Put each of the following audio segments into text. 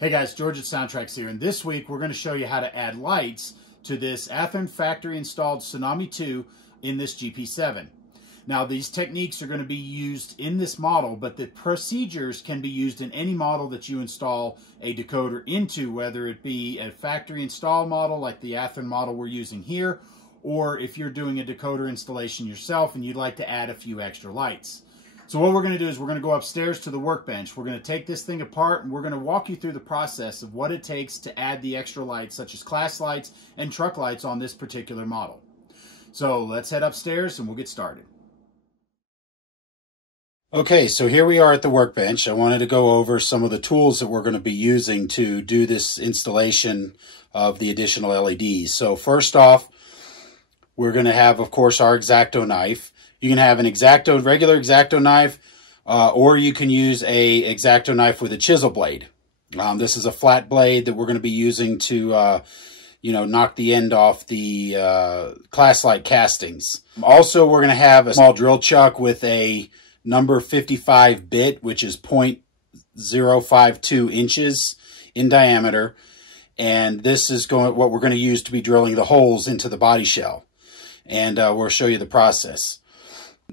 Hey guys, George at SoundTraxx here, and this week we're going to show you how to add lights to this Athearn factory installed Tsunami2 in this GP7. Now these techniques are going to be used in this model, but the procedures can be used in any model that you install a decoder into, whether it be a factory install model like the Athearn model we're using here, or if you're doing a decoder installation yourself and you'd like to add a few extra lights. So what we're going to do is we're going to go upstairs to the workbench. We're going to take this thing apart and we're going to walk you through the process of what it takes to add the extra lights, such as class lights and truck lights on this particular model. So let's head upstairs and we'll get started. Okay, so here we are at the workbench. I wanted to go over some of the tools that we're going to be using to do this installation of the additional LEDs. So first off, we're going to have, of course, our X-Acto knife. You can have an regular X-Acto knife, or you can use a X-Acto knife with a chisel blade. This is a flat blade that we're going to be using to, knock the end off the class light castings. Also, we're going to have a small drill chuck with a number 55 bit, which is 0.052 inches in diameter. And this is what we're going to use to be drilling the holes into the body shell. And we'll show you the process.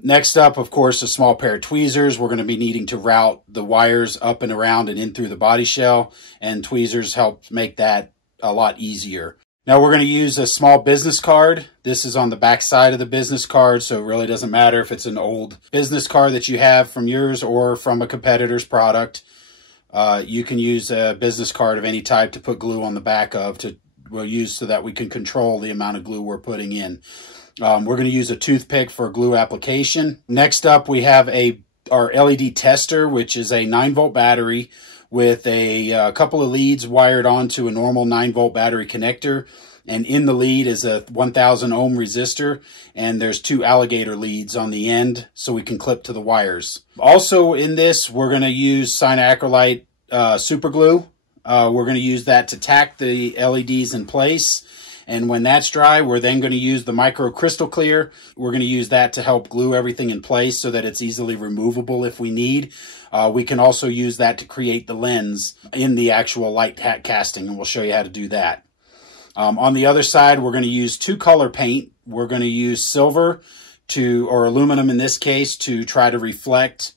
Next up, of course, a small pair of tweezers. We're going to be needing to route the wires up and around and in through the body shell, and tweezers help make that a lot easier. Now we're going to use a small business card. This is on the back side of the business card, so it really doesn't matter if it's an old business card that you have from yours or from a competitor's product. You can use a business card of any type to put glue on the back of we'll use so that we can control the amount of glue we're putting in. We're going to use a toothpick for glue application. Next up, we have our LED tester, which is a 9-volt battery with a couple of leads wired onto a normal 9-volt battery connector. And in the lead is a 1000 ohm resistor, and there's 2 alligator leads on the end so we can clip to the wires. Also in this, we're going to use cyanoacrylate super glue. We're going to use that to tack the LEDs in place. And when that's dry, we're then going to use the micro crystal clear. We're going to use that to help glue everything in place so that it's easily removable if we need. We can also use that to create the lens in the actual light casting, and we'll show you how to do that. On the other side, we're going to use 2-color paint. We're going to use silver or aluminum in this case, to try to reflect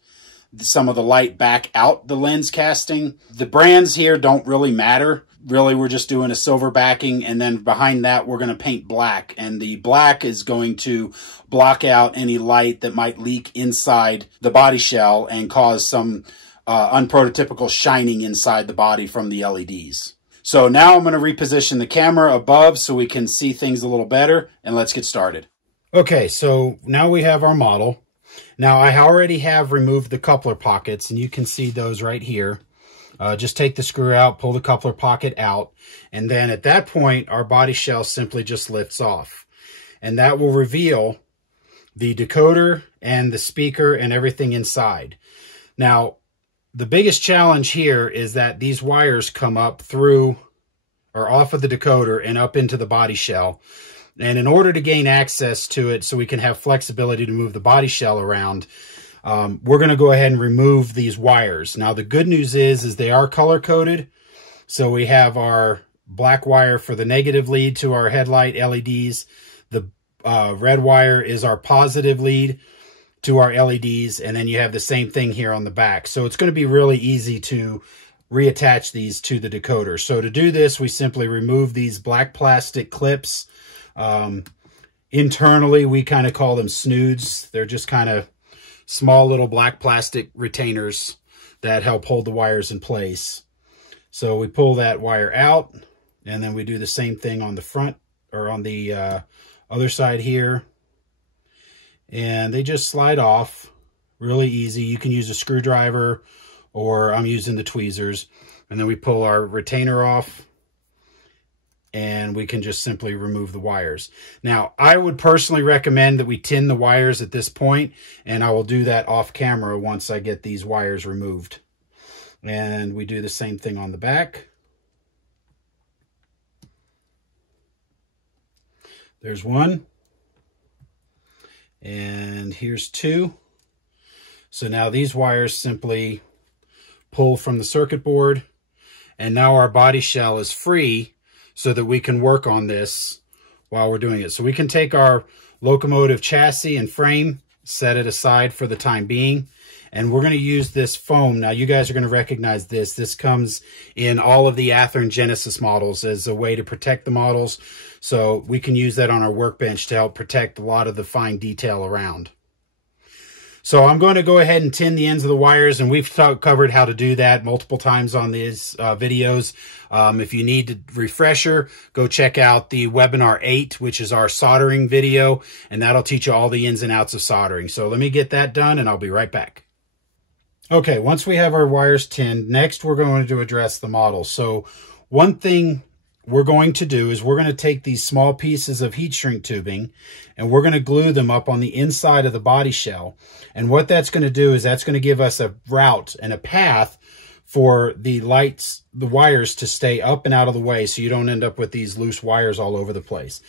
some of the light back out the lens casting. The brands here don't really matter. Really, we're just doing a silver backing, and then behind that, we're going to paint black. And the black is going to block out any light that might leak inside the body shell and cause some unprototypical shining inside the body from the LEDs. So now I'm going to reposition the camera above so we can see things a little better, and let's get started. Okay, so now we have our model. Now I already have removed the coupler pockets, and you can see those right here. Just take the screw out, pull the coupler pocket out, and then at that point, our body shell simply just lifts off. And that will reveal the decoder and the speaker and everything inside. Now, the biggest challenge here is that these wires come up through or off of the decoder and up into the body shell. And in order to gain access to it so we can have flexibility to move the body shell around, we're going to go ahead and remove these wires. Now, the good news is they are color-coded. So we have our black wire for the negative lead to our headlight LEDs. The red wire is our positive lead to our LEDs. And then you have the same thing here on the back. So it's going to be really easy to reattach these to the decoder. So to do this, we simply remove these black plastic clips. Internally, we kind of call them snoods. They're just kind of small little black plastic retainers that help hold the wires in place. So we pull that wire out, and then we do the same thing on the front or on the other side here. And they just slide off really easy. You can use a screwdriver, or I'm using the tweezers. And then we pull our retainer off, and we can just simply remove the wires. Now, I would personally recommend that we tin the wires at this point, and I will do that off camera once I get these wires removed. And we do the same thing on the back. There's one. And here's 2. So now these wires simply pull from the circuit board, And now our body shell is free so that we can work on this while we're doing it. So we can take our locomotive chassis and frame, set it aside for the time being, and we're going to use this foam. Now you guys are going to recognize this. This comes in all of the Athearn Genesis models as a way to protect the models. So we can use that on our workbench to help protect a lot of the fine detail around. So I'm going to go ahead and tin the ends of the wires, and we've covered how to do that multiple times on these videos. If you need a refresher, go check out the webinar 8, which is our soldering video, and that'll teach you all the ins and outs of soldering. So let me get that done, and I'll be right back. Okay, once we have our wires tinned, next we're going to address the model. So one thing we're going to do is we're going to take these small pieces of heat shrink tubing and we're going to glue them up on the inside of the body shell. And what that's going to do is that's going to give us a route and a path for the wires to stay up and out of the way so you don't end up with these loose wires all over the place.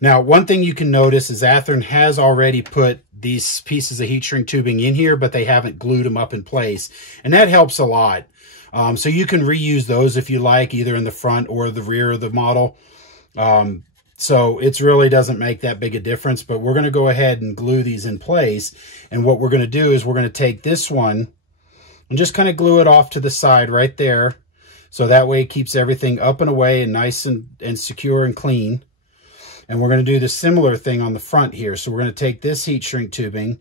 Now, one thing you can notice is Athearn has already put these pieces of heat shrink tubing in here, but they haven't glued them up in place. And that helps a lot. So you can reuse those if you like, either in the front or the rear of the model. So it really doesn't make that big a difference, but we're going to go ahead and glue these in place. And what we're going to do is we're going to take this one and just kind of glue it off to the side right there. So that way it keeps everything up and away and nice and secure and clean. And we're going to do the similar thing on the front here. So we're going to take this heat shrink tubing.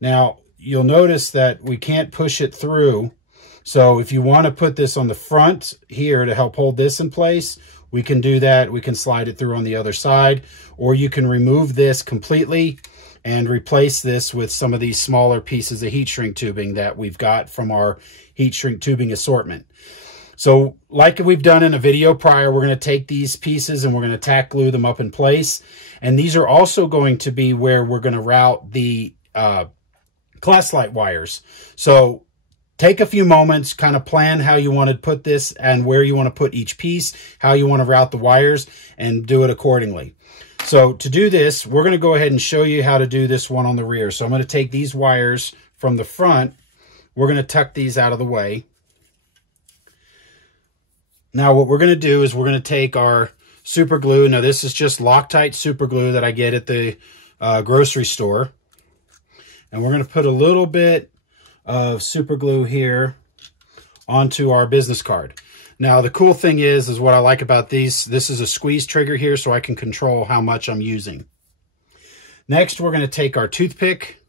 Now, you'll notice that we can't push it through. So if you want to put this on the front here to help hold this in place, we can do that. We can slide it through on the other side, or you can remove this completely and replace this with some of these smaller pieces of heat shrink tubing that we've got from our heat shrink tubing assortment. So like we've done in a video prior, we're going to take these pieces and we're going to tack glue them up in place. And these are also going to be where we're going to route the class light wires. So take a few moments, kind of plan how you want to put this and where you want to put each piece, how you want to route the wires, and do it accordingly. So to do this, we're going to go ahead and show you how to do this one on the rear. So I'm going to take these wires from the front. We're going to tuck these out of the way. Now what we're going to do is we're going to take our super glue. Now this is just Loctite super glue that I get at the grocery store. And we're going to put a little bit of super glue here onto our business card. Now the cool thing is what I like about these, this is a squeeze trigger here so I can control how much I'm using. Next we're going to take our toothpick.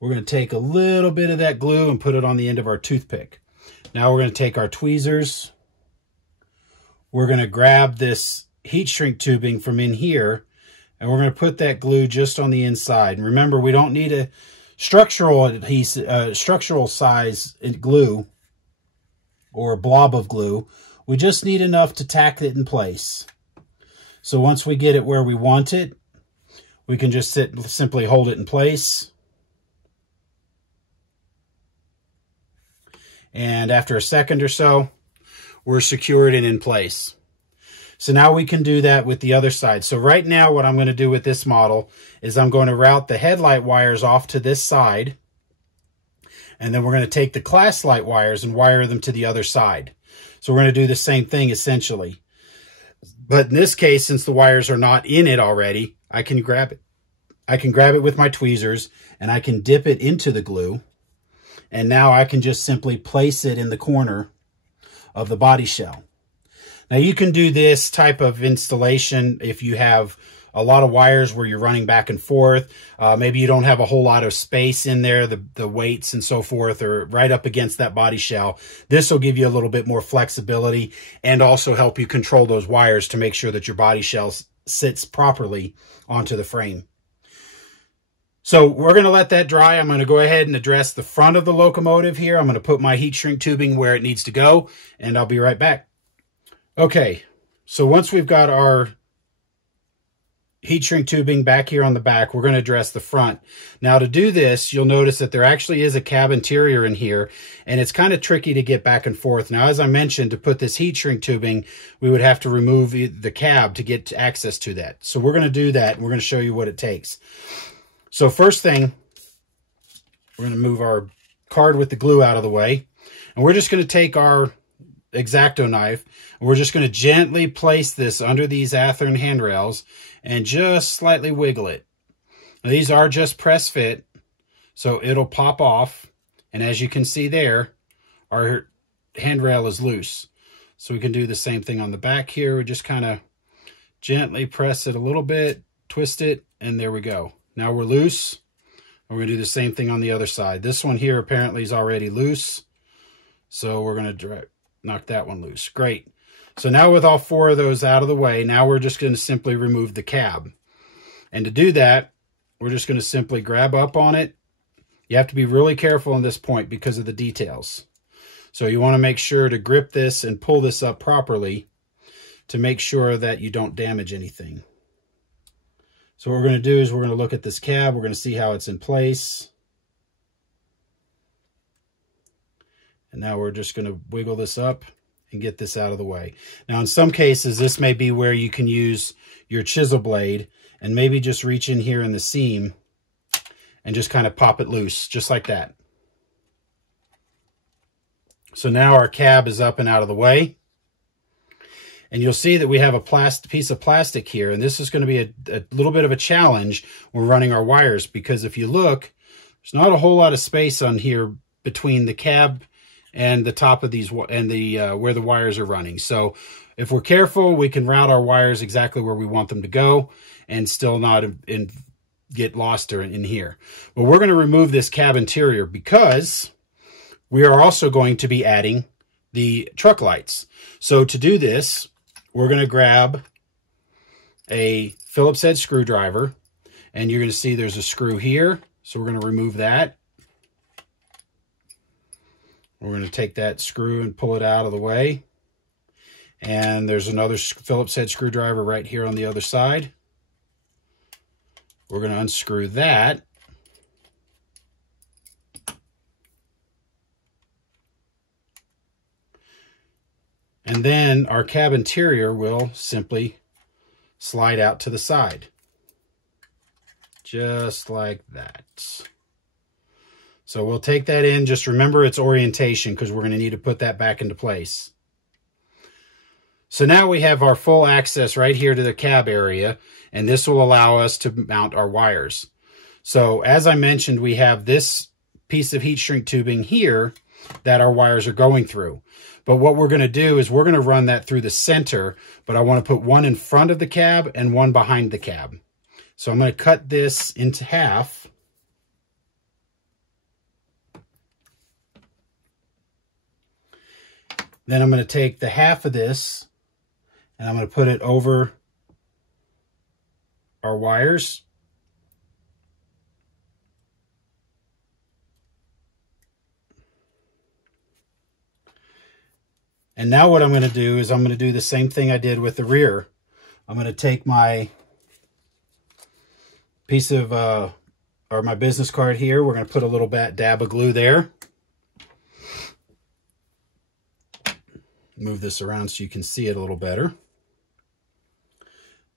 We're going to take a little bit of that glue and put it on the end of our toothpick. Now we're going to take our tweezers. We're going to grab this heat shrink tubing from in here and we're going to put that glue just on the inside. And remember, we don't need a structural adhesive, structural size glue or a blob of glue. We just need enough to tack it in place. So once we get it where we want it, we can just simply hold it in place. And after a second or so, we're secured and in place. So now we can do that with the other side. So right now what I'm going to do with this model is I'm going to route the headlight wires off to this side. And then we're going to take the class light wires and wire them to the other side. So we're going to do the same thing essentially. But in this case, since the wires are not in it already, I can grab it. I can grab it with my tweezers and I can dip it into the glue. And now I can just simply place it in the corner of the body shell. Now you can do this type of installation if you have a lot of wires where you're running back and forth. Maybe you don't have a whole lot of space in there, the weights and so forth are right up against that body shell. This will give you a little bit more flexibility and also help you control those wires to make sure that your body shell sits properly onto the frame. So we're going to let that dry. I'm going to go ahead and address the front of the locomotive here. I'm going to put my heat shrink tubing where it needs to go, and I'll be right back. Okay, so once we've got our heat shrink tubing back here on the back, we're going to address the front. Now to do this, you'll notice that there actually is a cab interior in here, and it's kind of tricky to get back and forth. Now, as I mentioned, to put this heat shrink tubing, we would have to remove the cab to get access to that. So we're going to do that, and we're going to show you what it takes. So first thing, we're going to move our card with the glue out of the way, and we're just going to take our X-Acto knife. We're just going to gently place this under these Athearn handrails and just slightly wiggle it. Now, these are just press fit, so it'll pop off. And as you can see there, our handrail is loose. So we can do the same thing on the back here. We just kind of gently press it a little bit, twist it, and there we go. Now we're loose. We're going to do the same thing on the other side. This one here apparently is already loose. So we're going to knock that one loose. Great. So now with all four of those out of the way, now we're just going to simply remove the cab. And to do that, we're just going to simply grab up on it. You have to be really careful on this point because of the details. So you want to make sure to grip this and pull this up properly to make sure that you don't damage anything. So what we're going to do is we're going to look at this cab. We're going to see how it's in place. And now we're just going to wiggle this up and get this out of the way. Now in some cases, this may be where you can use your chisel blade and maybe just reach in here in the seam and just kind of pop it loose, just like that. So now our cab is up and out of the way. And you'll see that we have a piece of plastic here. And this is going to be a little bit of a challenge when running our wires. Because if you look, there's not a whole lot of space on here between the cab and the top of these and the where the wires are running. So if we're careful, we can route our wires exactly where we want them to go and still not get lost in here. But we're going to remove this cab interior because we are also going to be adding the truck lights. So to do this, we're going to grab a Phillips head screwdriver, and you're going to see there's a screw here. So we're going to remove that. We're going to take that screw and pull it out of the way. And there's another Phillips head screwdriver right here on the other side. We're going to unscrew that. And then our cab interior will simply slide out to the side. Just like that. So we'll take that in. Just remember its orientation because we're going to need to put that back into place. So now we have our full access right here to the cab area, and this will allow us to mount our wires. So as I mentioned, we have this piece of heat shrink tubing here that our wires are going through. But what we're going to do is we're going to run that through the center, but I want to put one in front of the cab and one behind the cab. So I'm going to cut this into half. Then I'm going to take the half of this and I'm going to put it over our wires. And now what I'm going to do is I'm going to do the same thing I did with the rear. I'm going to take my piece of, or my business card here. We're going to put a little dab of glue there. Move this around so you can see it a little better.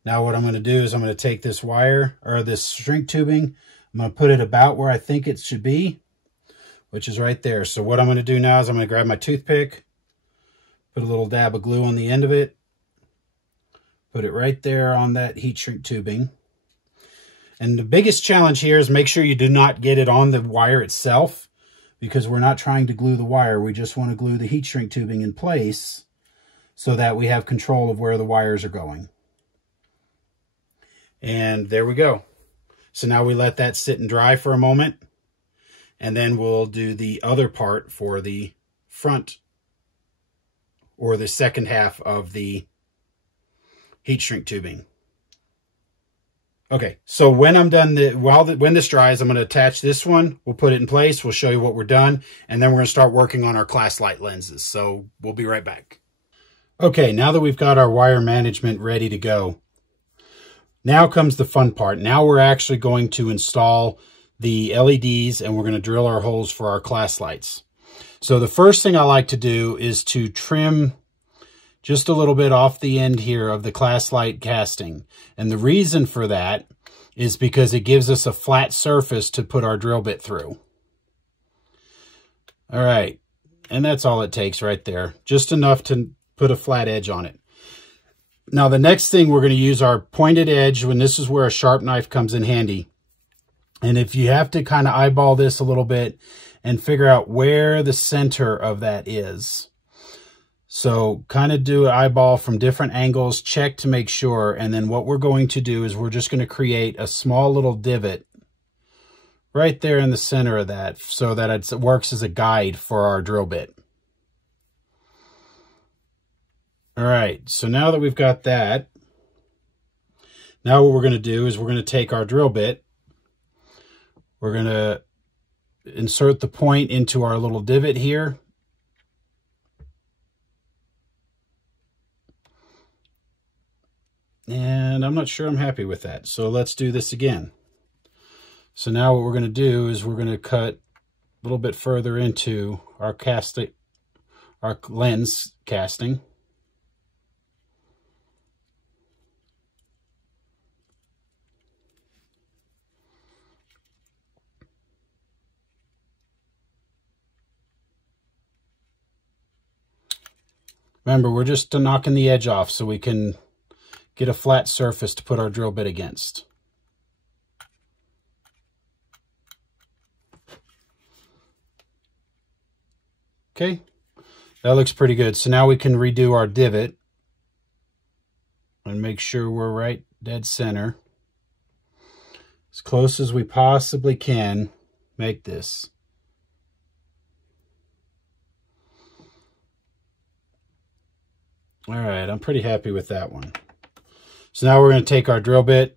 Now what I'm going to do is I'm going to take this wire, or this shrink tubing, I'm going to put it about where I think it should be, which is right there. So what I'm going to do now is I'm going to grab my toothpick, put a little dab of glue on the end of it, put it right there on that heat shrink tubing. And the biggest challenge here is make sure you do not get it on the wire itself, because we're not trying to glue the wire. We just want to glue the heat shrink tubing in place so that we have control of where the wires are going. And there we go. So now we let that sit and dry for a moment, and then we'll do the other part for the front, or the second half of the heat shrink tubing. Okay, so when I'm done, when this dries, I'm going to attach this one. We'll put it in place. We'll show you what we're done, and then we're going to start working on our class light lenses. So we'll be right back. Okay, now that we've got our wire management ready to go, now comes the fun part. Now we're actually going to install the LEDs, and we're going to drill our holes for our class lights. So the first thing I like to do is to trim just a little bit off the end here of the class light casting. And the reason for that is because it gives us a flat surface to put our drill bit through. All right, And that's all it takes right there. Just enough to put a flat edge on it. Now the next thing, we're going to use our pointed edge, when this is where a sharp knife comes in handy. And if you have to kind of eyeball this a little bit and figure out where the center of that is. So kind of do an eyeball from different angles, check to make sure. And then what we're going to do is we're just going to create a small little divot right there in the center of that, so that it works as a guide for our drill bit. All right, so now that we've got that, now what we're going to do is we're going to take our drill bit, we're going to insert the point into our little divot here. And I'm not sure I'm happy with that, so let's do this again. So now what we're going to do is we're going to cut a little bit further into our casting, our lens casting. Remember, we're just knocking the edge off so we can get a flat surface to put our drill bit against. Okay, that looks pretty good. So now we can redo our divot and make sure we're right dead center. As close as we possibly can make this. All right, I'm pretty happy with that one. So now we're going to take our drill bit.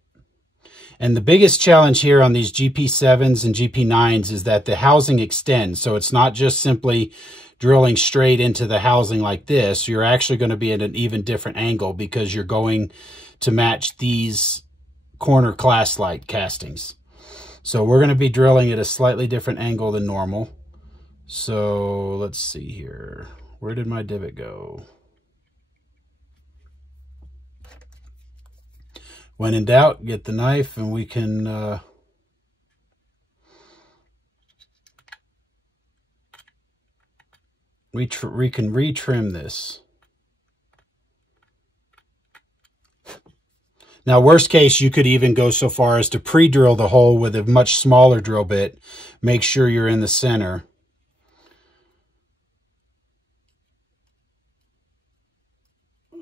And the biggest challenge here on these GP7s and GP9s is that the housing extends. So it's not just simply drilling straight into the housing like this. You're actually going to be at an even different angle because you're going to match these corner class light castings. So we're going to be drilling at a slightly different angle than normal. So let's see here. Where did my divot go? When in doubt, get the knife and we can retrim this. Now, worst case, you could even go so far as to pre-drill the hole with a much smaller drill bit. Make sure you're in the center.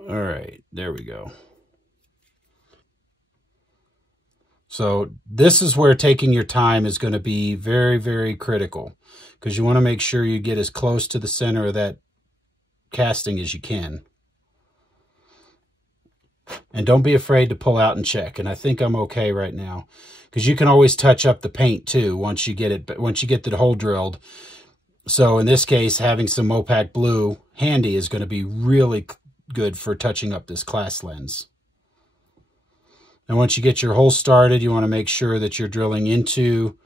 All right, there we go. So this is where taking your time is going to be very, very critical, because you want to make sure you get as close to the center of that casting as you can. And don't be afraid to pull out and check. And I think I'm okay right now, because you can always touch up the paint too once you get it, once you get the hole drilled. So in this case, having some Mopac blue handy is going to be really good for touching up this class lens. And once you get your hole started, you want to make sure that you're drilling into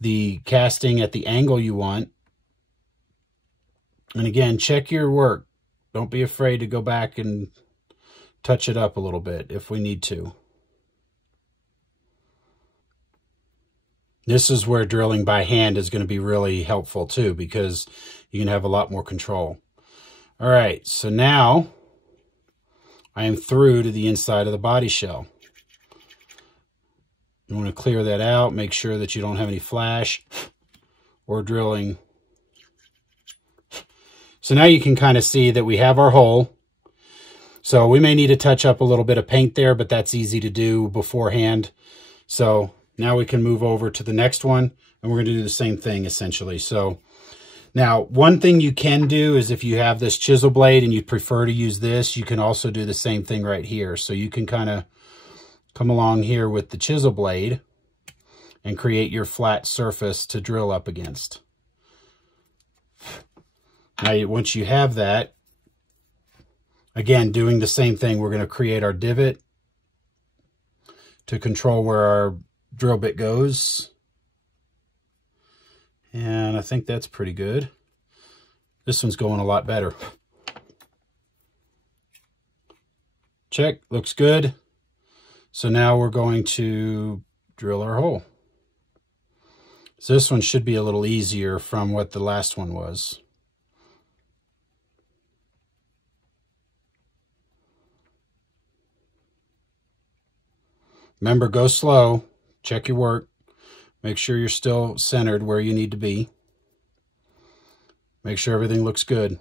the casting at the angle you want. And again, check your work. Don't be afraid to go back and touch it up a little bit if we need to. This is where drilling by hand is going to be really helpful too, because you can have a lot more control. All right, so now I am through to the inside of the body shell. You want to clear that out, make sure that you don't have any flash or drilling. So now you can kind of see that we have our hole. So we may need to touch up a little bit of paint there, but that's easy to do beforehand. So now we can move over to the next one, and we're going to do the same thing essentially. So now one thing you can do is if you have this chisel blade and you prefer to use this, you can also do the same thing right here. So you can kind of come along here with the chisel blade and create your flat surface to drill up against. Now, once you have that, again, doing the same thing, we're going to create our divot to control where our drill bit goes. And I think that's pretty good. This one's going a lot better. Check, looks good. So now we're going to drill our hole. So this one should be a little easier from what the last one was. Remember, go slow, check your work, make sure you're still centered where you need to be. Make sure everything looks good.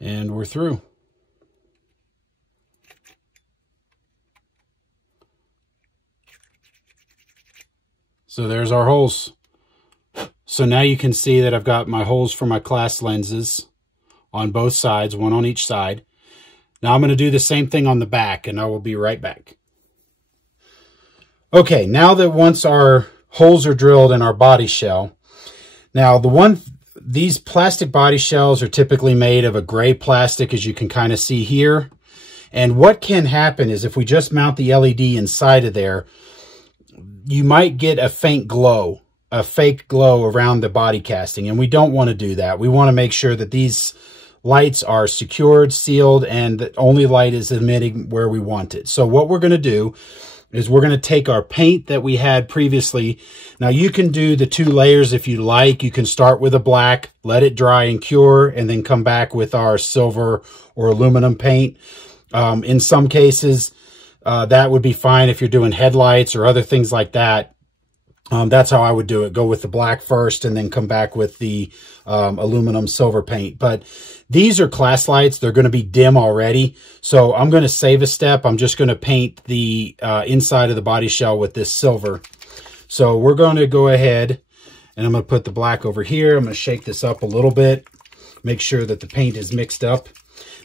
And we're through. So there's our holes. So now you can see that I've got my holes for my class lenses on both sides, one on each side. Now I'm going to do the same thing on the back, and I will be right back. Okay, now that once our holes are drilled in our body shell, now these plastic body shells are typically made of a gray plastic, as you can kind of see here. And what can happen is if we just mount the LED inside of there, you might get a faint glow, a fake glow around the body casting, and we don't want to do that. We want to make sure that these lights are secured, sealed, and that only light is emitting where we want it. So what we're going to do is we're going to take our paint that we had previously. Now you can do the 2 layers if you like. You can start with a black, let it dry and cure, and then come back with our silver or aluminum paint. In some cases, that would be fine if you're doing headlights or other things like that. That's how I would do it. Go with the black first and then come back with the aluminum silver paint. But these are class lights. They're going to be dim already. So I'm going to save a step. I'm just going to paint the inside of the body shell with this silver. So we're going to go ahead and I'm going to put the black over here. I'm going to shake this up a little bit. Make sure that the paint is mixed up.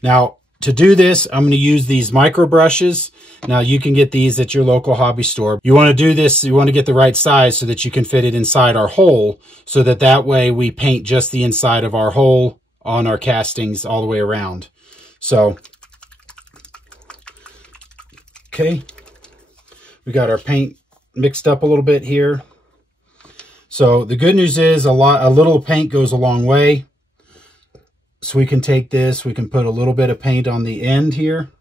Now, to do this, I'm going to use these micro brushes. Now, you can get these at your local hobby store. You want to do this, you want to get the right size so that you can fit it inside our hole, so that way we paint just the inside of our hole on our castings all the way around. So, okay, we got our paint mixed up a little bit here. So the good news is a little paint goes a long way. So we can take this, we can put a little bit of paint on the end here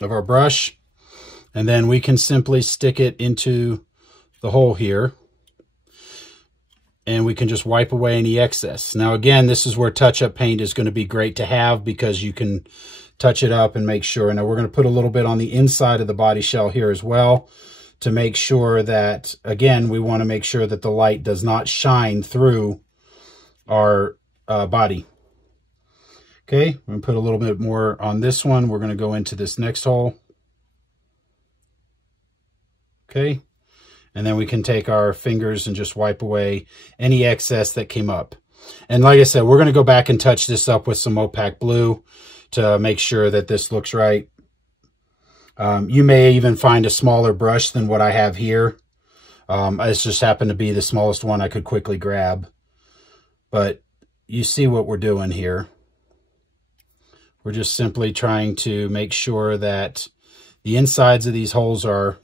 of our brush, and then we can simply stick it into the hole here, and we can just wipe away any excess. Now again, this is where touch-up paint is going to be great to have, because you can touch it up and make sure. Now we're going to put a little bit on the inside of the body shell here as well, to make sure that, again, we want to make sure that the light does not shine through our body. Okay, I'm going to put a little bit more on this one. We're going to go into this next hole. Okay, and then we can take our fingers and just wipe away any excess that came up. And like I said, we're going to go back and touch this up with some opaque blue to make sure that this looks right. You may even find a smaller brush than what I have here. This just happened to be the smallest one I could quickly grab. But you see what we're doing here. We're just simply trying to make sure that the insides of these holes are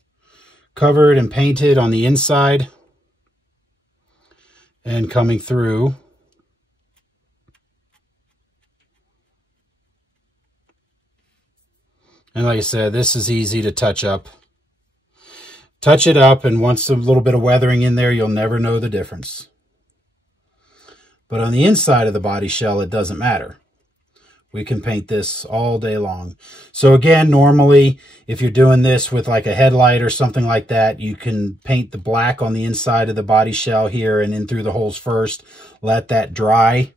covered and painted on the inside and coming through. And like I said, this is easy to touch up. Touch it up, and once a little bit of weathering in there, you'll never know the difference. But on the inside of the body shell, it doesn't matter. We can paint this all day long. So again, normally, if you're doing this with like a headlight or something like that, you can paint the black on the inside of the body shell here and in through the holes first. Let that dry,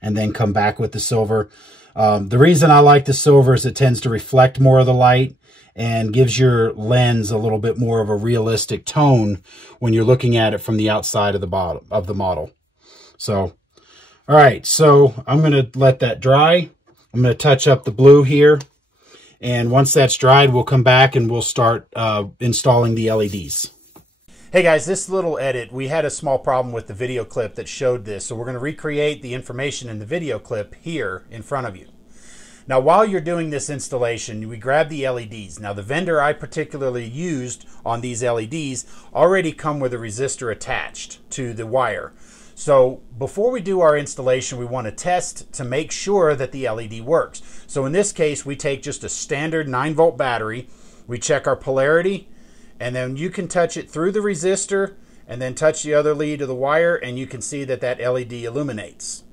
and then come back with the silver. The reason I like the silver is it tends to reflect more of the light and gives your lens a little bit more of a realistic tone when you're looking at it from the outside of the bottom of the model. So, all right, so I'm going to let that dry. I'm going to touch up the blue here, and once that's dried, we'll come back and we'll start installing the LEDs. Hey guys, this little edit, we had a small problem with the video clip that showed this, so we're going to recreate the information in the video clip here in front of you. Now, while you're doing this installation, we grab the LEDs. Now, the vendor I particularly used on these LEDs already come with a resistor attached to the wire. So before we do our installation, we want to test to make sure that the LED works. So in this case, we take just a standard 9-volt battery, we check our polarity, and then you can touch it through the resistor and then touch the other lead of the wire, and you can see that that LED illuminates.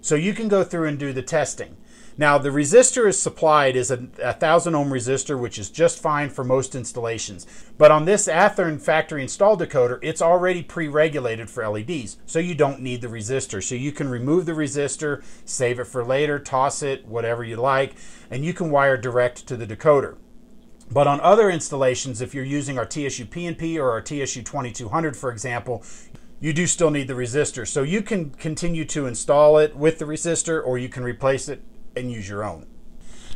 So you can go through and do the testing. Now, the resistor is supplied as a 1000 ohm resistor, which is just fine for most installations. But on this Athearn factory installed decoder, it's already pre-regulated for LEDs, so you don't need the resistor. So you can remove the resistor, save it for later, toss it, whatever you like, and you can wire direct to the decoder. But on other installations, if you're using our TSU PNP or our TSU 2200, for example, you do still need the resistor. So you can continue to install it with the resistor, or you can replace it and use your own.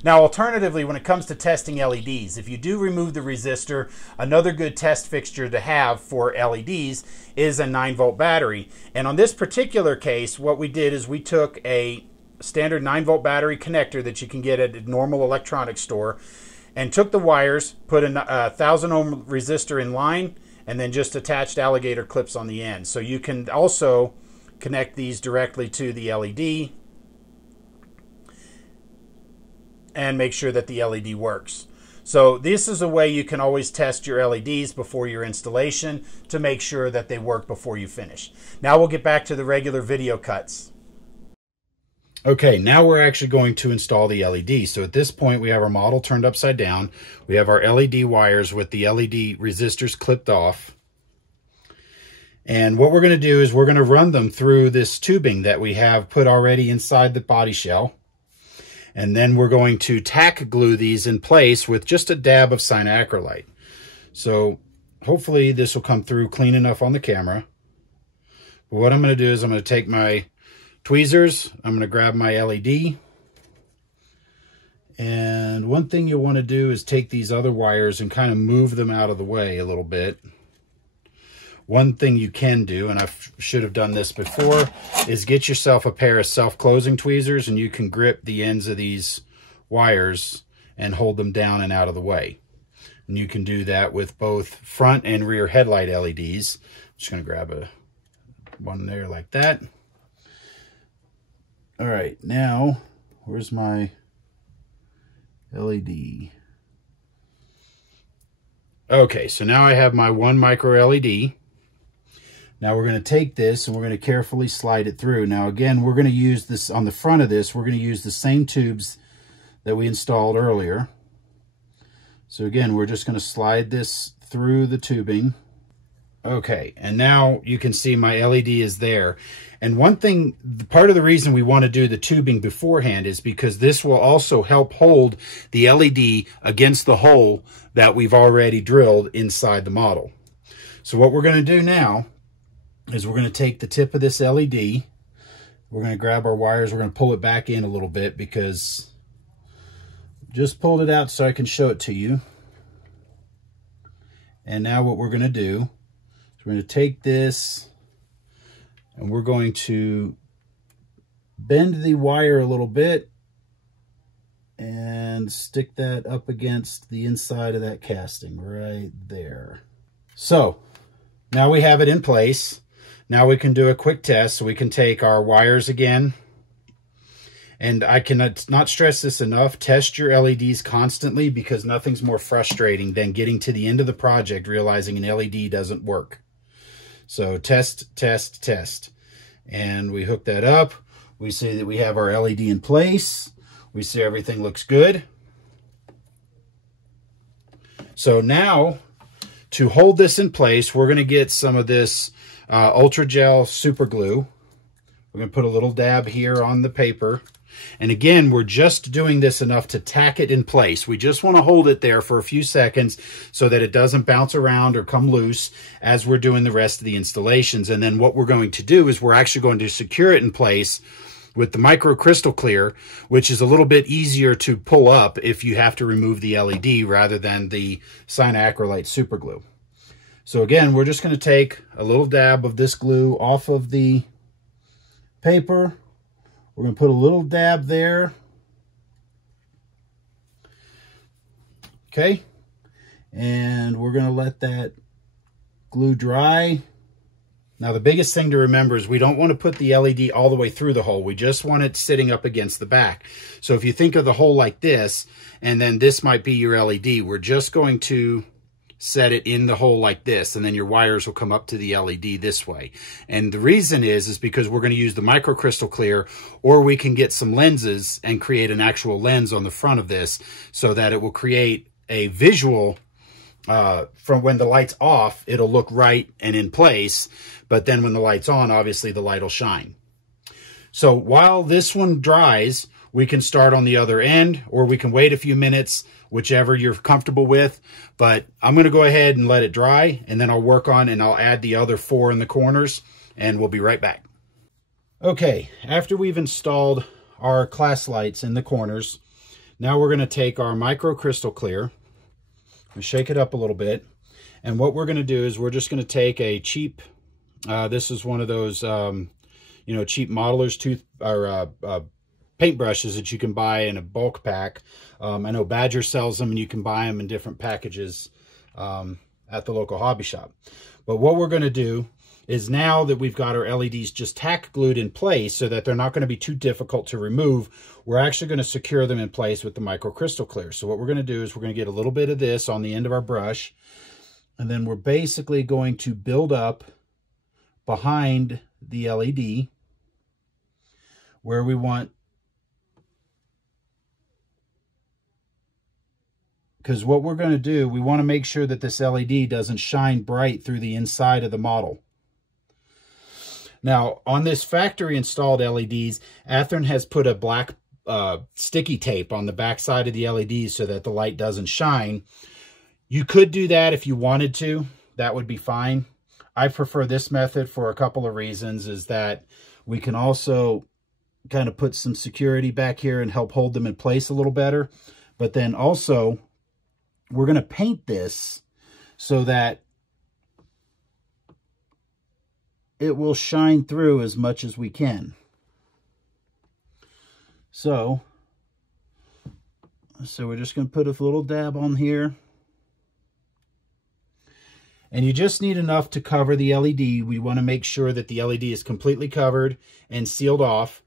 Now, alternatively, when it comes to testing LEDs, if you do remove the resistor, another good test fixture to have for LEDs is a 9-volt battery. And on this particular case, what we did is we took a standard 9-volt battery connector that you can get at a normal electronics store and took the wires, put a 1000 ohm resistor in line, and then just attached alligator clips on the end. So you can also connect these directly to the LED and make sure that the LED works. So this is a way you can always test your LEDs before your installation to make sure that they work before you finish. Now we'll get back to the regular video cuts. Okay, now we're actually going to install the LED. So at this point, we have our model turned upside down. We have our LED wires with the LED resistors clipped off. And what we're going to do is we're going to run them through this tubing that we have put already inside the body shell. And then we're going to tack glue these in place with just a dab of acrylite. So hopefully this will come through clean enough on the camera. But what I'm going to do is I'm going to take my tweezers, I'm going to grab my LED. And one thing you'll want to do is take these other wires and kind of move them out of the way a little bit. One thing you can do, and I should have done this before, is get yourself a pair of self-closing tweezers, and you can grip the ends of these wires and hold them down and out of the way. And you can do that with both front and rear headlight LEDs. I'm just going to grab one there like that. All right, now, where's my LED? Okay, so now I have my 1 micro LED. Now we're going to take this and we're going to carefully slide it through. Now again, we're going to use this on the front of this. We're going to use the same tubes that we installed earlier. So again, we're just going to slide this through the tubing. Okay, and now you can see my LED is there. And one thing, part of the reason we want to do the tubing beforehand is because this will also help hold the LED against the hole that we've already drilled inside the model. So what we're going to do now is we're going to take the tip of this LED, we're going to grab our wires, we're going to pull it back in a little bit because just pulled it out so I can show it to you. And now what we're going to do is we're going to take this and we're going to bend the wire a little bit and stick that up against the inside of that casting right there. So now we have it in place. Now we can do a quick test. So we can take our wires again. And I cannot not stress this enough. Test your LEDs constantly because nothing's more frustrating than getting to the end of the project realizing an LED doesn't work. So test, test, test. And we hook that up. We see that we have our LED in place. We see everything looks good. So now to hold this in place, we're going to get some of this Ultra Gel Super Glue. We're going to put a little dab here on the paper. And again, we're just doing this enough to tack it in place. We just want to hold it there for a few seconds so that it doesn't bounce around or come loose as we're doing the rest of the installations. And then what we're going to do is we're actually going to secure it in place with the micro crystal clear, which is a little bit easier to pull up if you have to remove the LED rather than the acrylite super glue. So again, we're just going to take a little dab of this glue off of the paper. We're going to put a little dab there. Okay. And we're going to let that glue dry. Now, the biggest thing to remember is we don't want to put the LED all the way through the hole. We just want it sitting up against the back. So if you think of the hole like this, and then this might be your LED, we're just going to set it in the hole like this, and then your wires will come up to the LED this way. And the reason is because we're going to use the microcrystal clear, or we can get some lenses and create an actual lens on the front of this so that it will create a visual from when the light's off, it'll look right and in place, but then when the light's on, obviously the light will shine. So while this one dries, we can start on the other end, or we can wait a few minutes, whichever you're comfortable with. But I'm going to go ahead and let it dry, and then I'll work on and I'll add the other 4 in the corners, and we'll be right back. Okay, after we've installed our class lights in the corners, now we're going to take our microcrystal clear and shake it up a little bit. And what we're going to do is we're just going to take a cheap, this is one of those, you know, cheap modeler's paintbrushes that you can buy in a bulk pack. I know Badger sells them, and you can buy them in different packages at the local hobby shop. But what we're going to do is, now that we've got our LEDs just tack glued in place so that they're not going to be too difficult to remove, we're actually going to secure them in place with the microcrystal clear. So what we're going to do is we're going to get a little bit of this on the end of our brush, and then we're basically going to build up behind the LED where we want, because what we're going to do, we want to make sure that this LED doesn't shine bright through the inside of the model. Now, on this factory installed LEDs, Athearn has put a black sticky tape on the back side of the LEDs so that the light doesn't shine. You could do that if you wanted to. That would be fine. I prefer this method for a couple of reasons, is that we can also kind of put some security back here and help hold them in place a little better. But then also, we're going to paint this so that it will shine through as much as we can. So we're just going to put a little dab on here. And you just need enough to cover the LED. We want to make sure that the LED is completely covered and sealed off.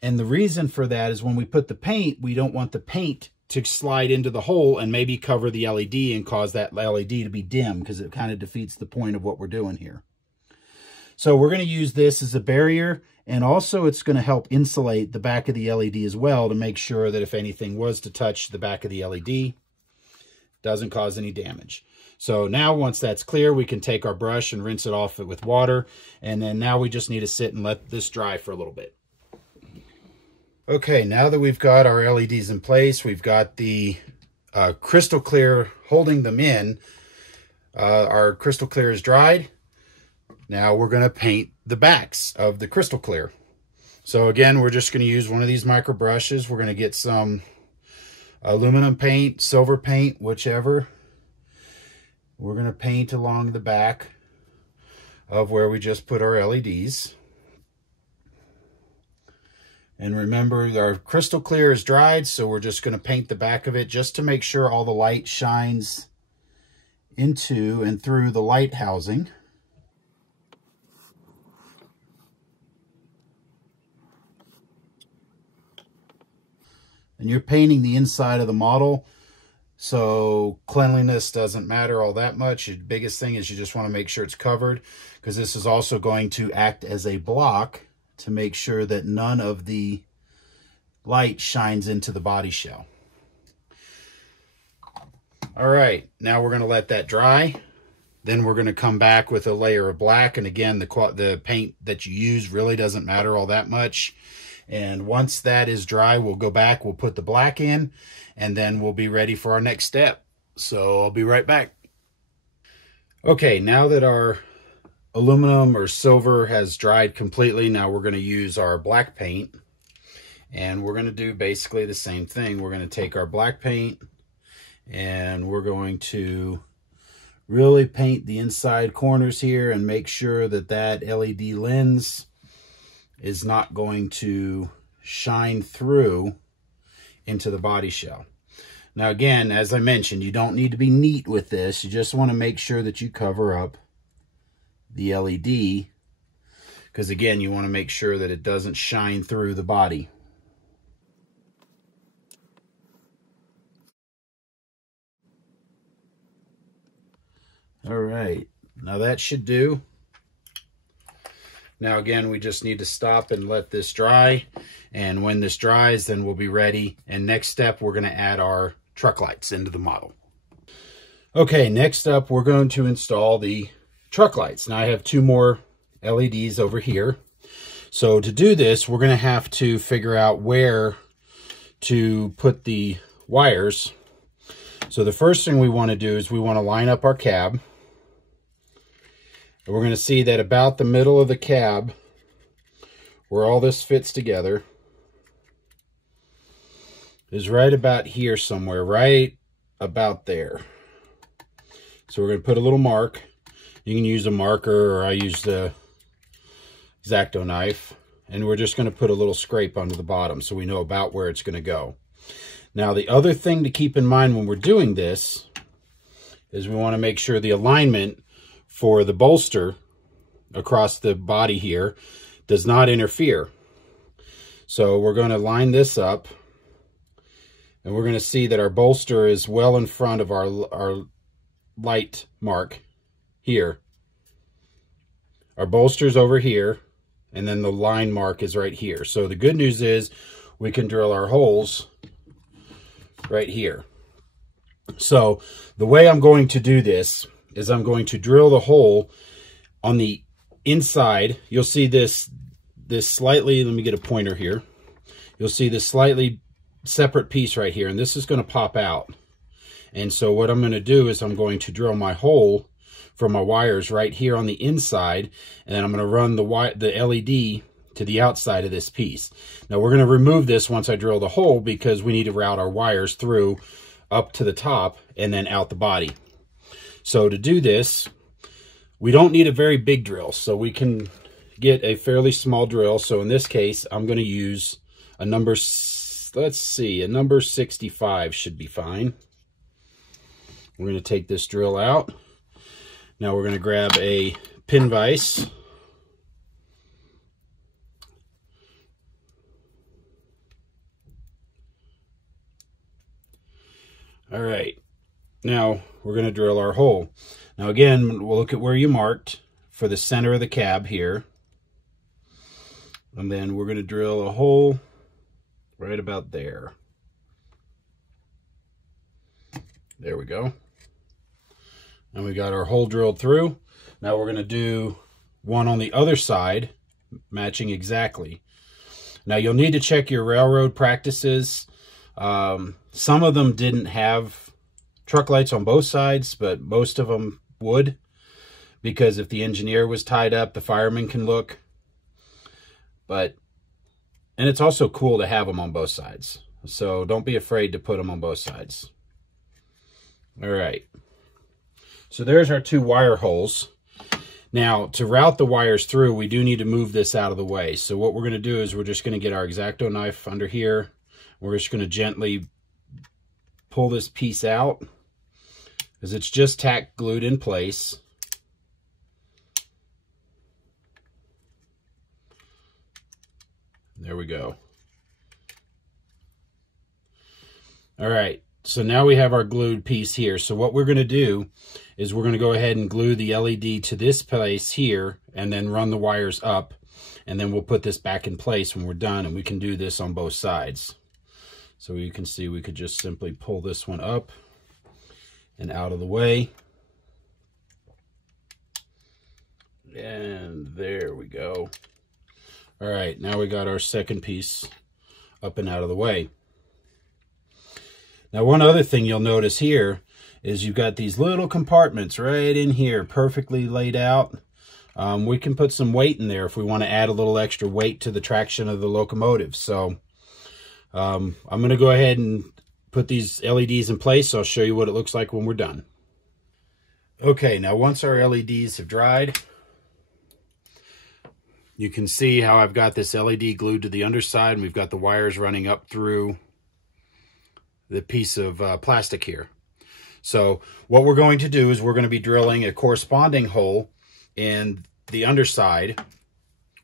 And the reason for that is when we put the paint, we don't want the paint to slide into the hole and maybe cover the LED and cause that LED to be dim, because it kind of defeats the point of what we're doing here. So we're going to use this as a barrier, and also it's going to help insulate the back of the LED as well, to make sure that if anything was to touch the back of the LED, it doesn't cause any damage. So now once that's clear, we can take our brush and rinse it off with water, and then now we just need to sit and let this dry for a little bit. Okay, now that we've got our LEDs in place, we've got the crystal clear holding them in. Our crystal clear is dried. Now we're going to paint the backs of the crystal clear. So again, we're just going to use one of these micro brushes. We're going to get some aluminum paint, silver paint, whichever. We're going to paint along the back of where we just put our LEDs. And remember, our crystal clear is dried, so we're just going to paint the back of it just to make sure all the light shines into and through the light housing. And you're painting the inside of the model, so cleanliness doesn't matter all that much. The biggest thing is you just want to make sure it's covered, because this is also going to act as a block to make sure that none of the light shines into the body shell. All right, now we're going to let that dry. Then we're going to come back with a layer of black. And again, the paint that you use really doesn't matter all that much. And once that is dry, we'll go back, we'll put the black in, and then we'll be ready for our next step. So I'll be right back. Okay, now that our aluminum or silver has dried completely, now we're going to use our black paint, and we're going to do basically the same thing. We're going to take our black paint and we're going to really paint the inside corners here and make sure that that LED lens is not going to shine through into the body shell. Now again, as I mentioned, you don't need to be neat with this. You just want to make sure that you cover up the LED, because again, you want to make sure that it doesn't shine through the body. All right, now that should do. Now again, we just need to stop and let this dry. And when this dries, then we'll be ready. And next step, we're gonna add our truck lights into the model. Okay, next up, we're going to install the truck lights. Now I have 2 more LEDs over here. So to do this, we're gonna have to figure out where to put the wires. So the first thing we wanna do is we wanna line up our cab. And we're going to see that about the middle of the cab, where all this fits together, is right about here somewhere, right about there. So we're going to put a little mark. You can use a marker, or I use the X-Acto knife. And we're just going to put a little scrape onto the bottom so we know about where it's going to go. Now, the other thing to keep in mind when we're doing this is we want to make sure the alignment for the bolster across the body here does not interfere. So we're going to line this up, and we're going to see that our bolster is well in front of our light mark here. Our bolster's over here, and then the line mark is right here. So the good news is we can drill our holes right here. So the way I'm going to do this is I'm going to drill the hole on the inside. You'll see this slightly, let me get a pointer here. You'll see this slightly separate piece right here, and this is going to pop out. And so what I'm going to do is I'm going to drill my hole for my wires right here on the inside, and then I'm going to run the LED to the outside of this piece. Now we're going to remove this once I drill the hole, because we need to route our wires through up to the top and then out the body. So to do this, we don't need a very big drill, so we can get a fairly small drill. So in this case, I'm going to use a number, let's see, a number 65 should be fine. We're going to take this drill out. Now we're going to grab a pin vise. All right. Now we're going to drill our hole. Now again, we'll look at where you marked for the center of the cab here. And then we're going to drill a hole right about there. There we go. And we got our hole drilled through. Now we're going to do one on the other side, matching exactly. Now you'll need to check your railroad practices. Some of them didn't have truck lights on both sides, but most of them would, because if the engineer was tied up, the fireman can look. And it's also cool to have them on both sides. So don't be afraid to put them on both sides. All right. So there's our 2 wire holes. Now, to route the wires through, we do need to move this out of the way. So what we're going to do is we're just going to get our X-Acto knife under here. We're just going to gently pull this piece out, because it's just tack glued in place. There we go. All right, so now we have our glued piece here. So what we're going to do is we're going to go ahead and glue the LED to this place here, and then run the wires up, and then we'll put this back in place when we're done, and we can do this on both sides. So you can see we could just simply pull this one up and out of the way. And there we go. All right, now we got our second piece up and out of the way. Now, one other thing you'll notice here is you've got these little compartments right in here, perfectly laid out. We can put some weight in there if we want to add a little extra weight to the traction of the locomotive. So I'm going to go ahead and put these LEDs in place. So I'll show you what it looks like when we're done. Okay, now once our LEDs have dried, you can see how I've got this LED glued to the underside, and we've got the wires running up through the piece of plastic here. So what we're going to do is we're going to be drilling a corresponding hole in the underside,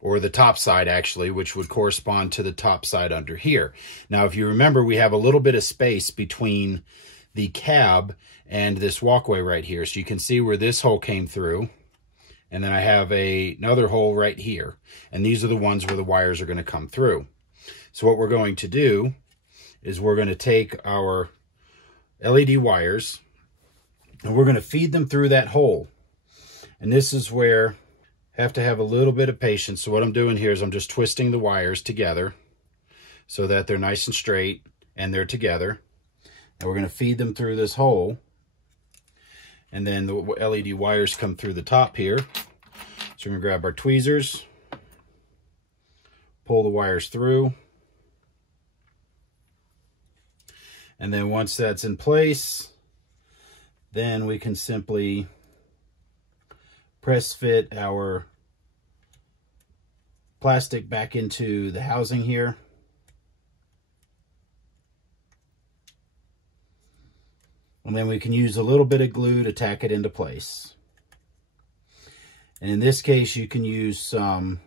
or the top side actually, which would correspond to the top side under here. Now, if you remember, we have a little bit of space between the cab and this walkway right here. So you can see where this hole came through. And then I have another hole right here. And these are the ones where the wires are going to come through. So what we're going to do is we're going to take our LED wires and we're going to feed them through that hole. And this is where I have to have a little bit of patience. So what I'm doing here is I'm just twisting the wires together so that they're nice and straight and they're together. And we're going to feed them through this hole. And then the LED wires come through the top here. So we're going to grab our tweezers, pull the wires through. And then once that's in place, then we can simply press fit our plastic back into the housing here. And then we can use a little bit of glue to tack it into place. And in this case, you can use some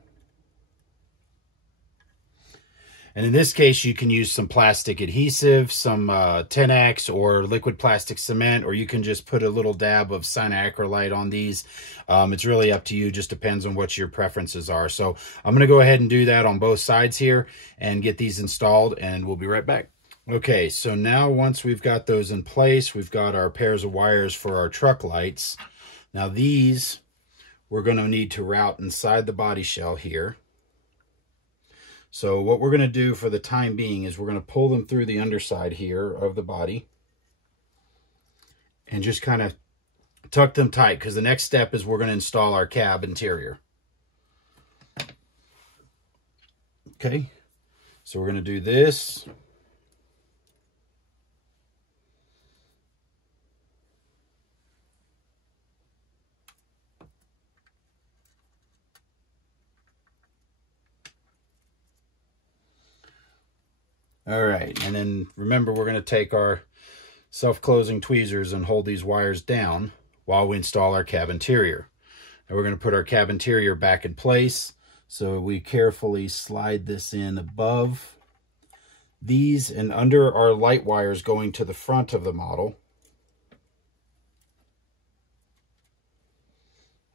plastic adhesive, some Tenax or liquid plastic cement, or you can just put a little dab of cyanoacrylate on these. It's really up to you, just depends on what your preferences are. So I'm going to go ahead and do that on both sides here and get these installed, and we'll be right back. Okay, so now once we've got those in place, we've got our pairs of wires for our truck lights. Now these we're going to need to route inside the body shell here. So what we're going to do for the time being is we're going to pull them through the underside here of the body and just kind of tuck them tight, because the next step is we're going to install our cab interior. Okay, so we're going to do this. All right, and then remember, we're going to take our self-closing tweezers and hold these wires down while we install our cab interior. And we're going to put our cab interior back in place. So we carefully slide this in above these and under our light wires going to the front of the model.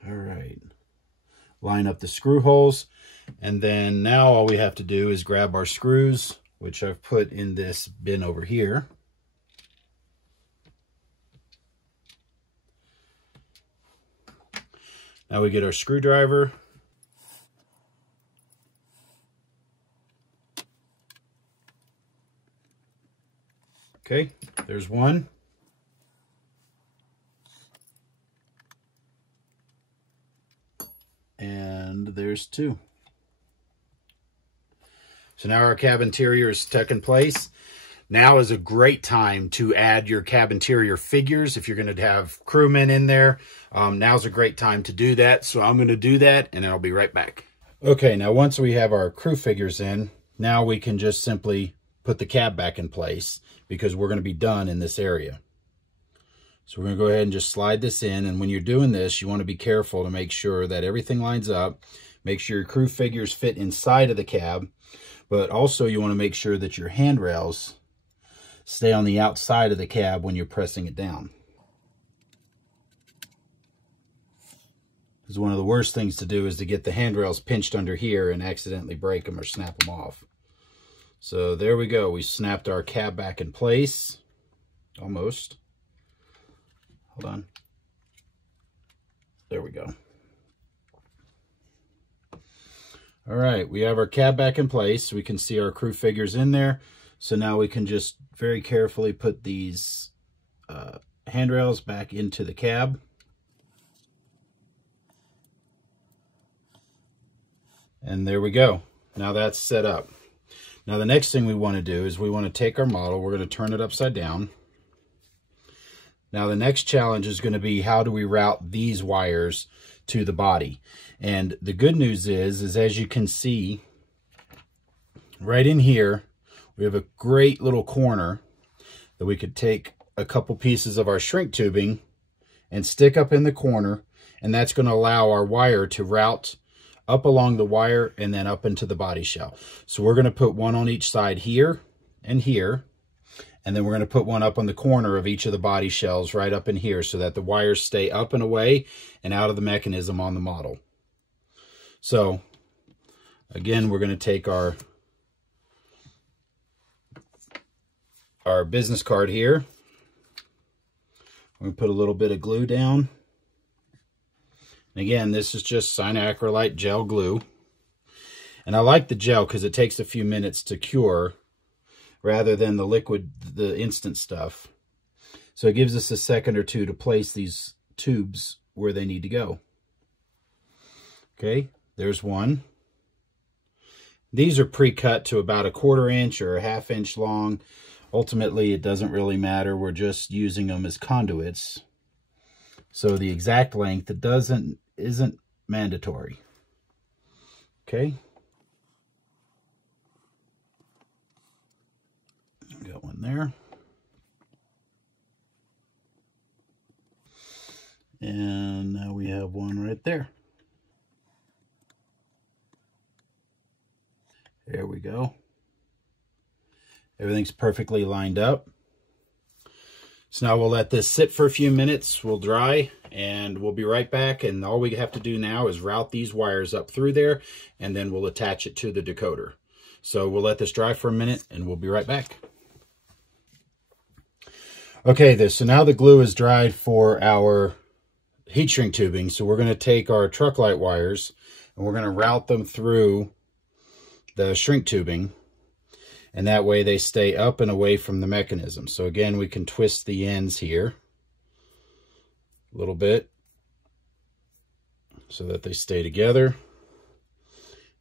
All right, line up the screw holes. And then now all we have to do is grab our screws, which I've put in this bin over here. Now we get our screwdriver. Okay, there's one. And there's two. So now our cab interior is stuck in place. Now is a great time to add your cab interior figures. If you're going to have crewmen in there, now's a great time to do that. So I'm going to do that, and I'll be right back. Okay, now once we have our crew figures in, now we can just simply put the cab back in place, because we're going to be done in this area. So we're going to go ahead and just slide this in. And when you're doing this, you want to be careful to make sure that everything lines up. Make sure your crew figures fit inside of the cab. But also you want to make sure that your handrails stay on the outside of the cab when you're pressing it down. Because one of the worst things to do is to get the handrails pinched under here and accidentally break them or snap them off. So there we go. We snapped our cab back in place. Almost. Hold on. There we go. All right, we have our cab back in place. We can see our crew figures in there. So now we can just very carefully put these handrails back into the cab. And there we go. Now that's set up. Now the next thing we want to do is we want to take our model. We're going to turn it upside down. Now the next challenge is going to be, how do we route these wires to the body? And the good news is as you can see right in here, we have a great little corner that we could take a couple pieces of our shrink tubing and stick up in the corner, and that's going to allow our wire to route up along the wire and then up into the body shell. So we're going to put one on each side here and here, And then we're going to put one up on the corner of each of the body shells right up in here so that the wires stay up and away and out of the mechanism on the model. So again, we're going to take our business card here. We're going to put a little bit of glue down. And again, this is just cyanoacrylate gel glue. And I like the gel because it takes a few minutes to cure rather than the liquid, the instant stuff. So it gives us a second or two to place these tubes where they need to go. Okay, there's one. These are pre-cut to about 1/4 inch or 1/2 inch long. Ultimately, it doesn't really matter. We're just using them as conduits. So the exact length, isn't mandatory. Okay. Got one there. And now we have one right there. There we go. Everything's perfectly lined up. So now we'll let this sit for a few minutes. We'll dry and we'll be right back. And all we have to do now is route these wires up through there and then we'll attach it to the decoder. So we'll let this dry for a minute and we'll be right back. Okay, so now the glue is dried for our heat shrink tubing. So we're going to take our truck light wires and we're going to route them through the shrink tubing. And that way they stay up and away from the mechanism. So again, we can twist the ends here a little bit so that they stay together.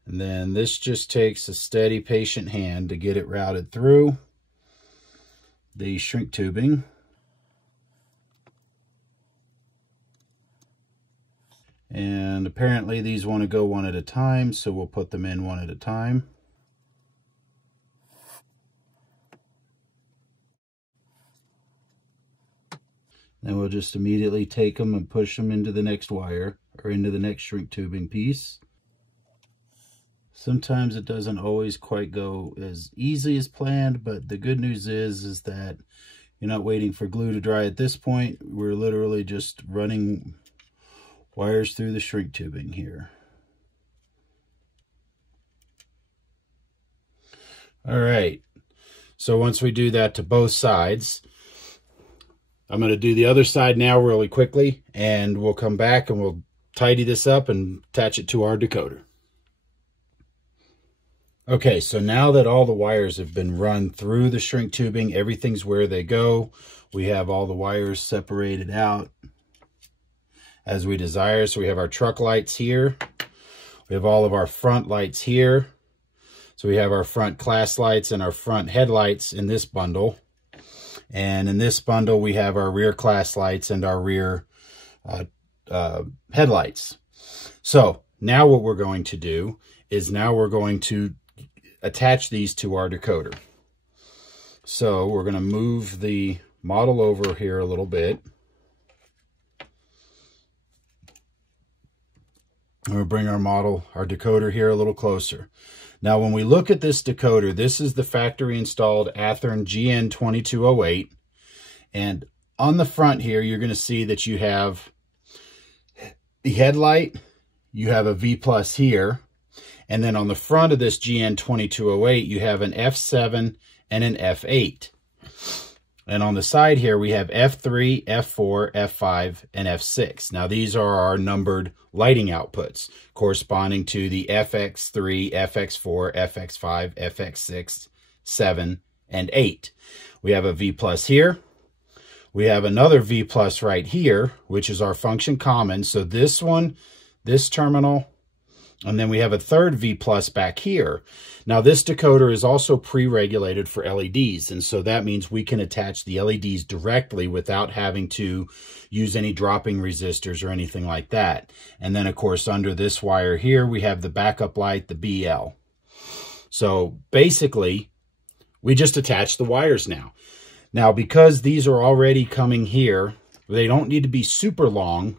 And then this just takes a steady, patient hand to get it routed through the shrink tubing. And apparently these want to go one at a time, so we'll put them in one at a time. Then we'll just immediately take them and push them into the next wire or into the next shrink tubing piece. Sometimes it doesn't always quite go as easy as planned, but the good news is that you're not waiting for glue to dry at this point. We're literally just running wires through the shrink tubing here. All right, so once we do that to both sides, I'm going to do the other side now really quickly, and we'll come back and we'll tidy this up and attach it to our decoder. Okay, so now that all the wires have been run through the shrink tubing, everything's where they go. We have all the wires separated out as we desire. So we have our truck lights here. We have all of our front lights here. So we have our front class lights and our front headlights in this bundle. And in this bundle, we have our rear class lights and our rear headlights. So now what we're going to do is now we're going to attach these to our decoder. So we're going to move the model over here a little bit. I'm going to bring our decoder here a little closer. Now, when we look at this decoder, this is the factory installed Athearn GN2208. And on the front here, you're going to see that you have the headlight, you have a V plus here. And then on the front of this GN2208, you have an F7 and an F8. And on the side here, we have F3, F4, F5, and F6. Now, these are our numbered lighting outputs corresponding to the FX3, FX4, FX5, FX6, 7, and 8. We have a V plus here. We have another V plus right here, which is our function common. So this one, this terminal, and then we have a third V plus back here. Now this decoder is also pre-regulated for LEDs, and so that means we can attach the LEDs directly without having to use any dropping resistors or anything like that. And then of course under this wire here, we have the backup light, the BL. So basically, we just attach the wires now. Now because these are already coming here, they don't need to be super long,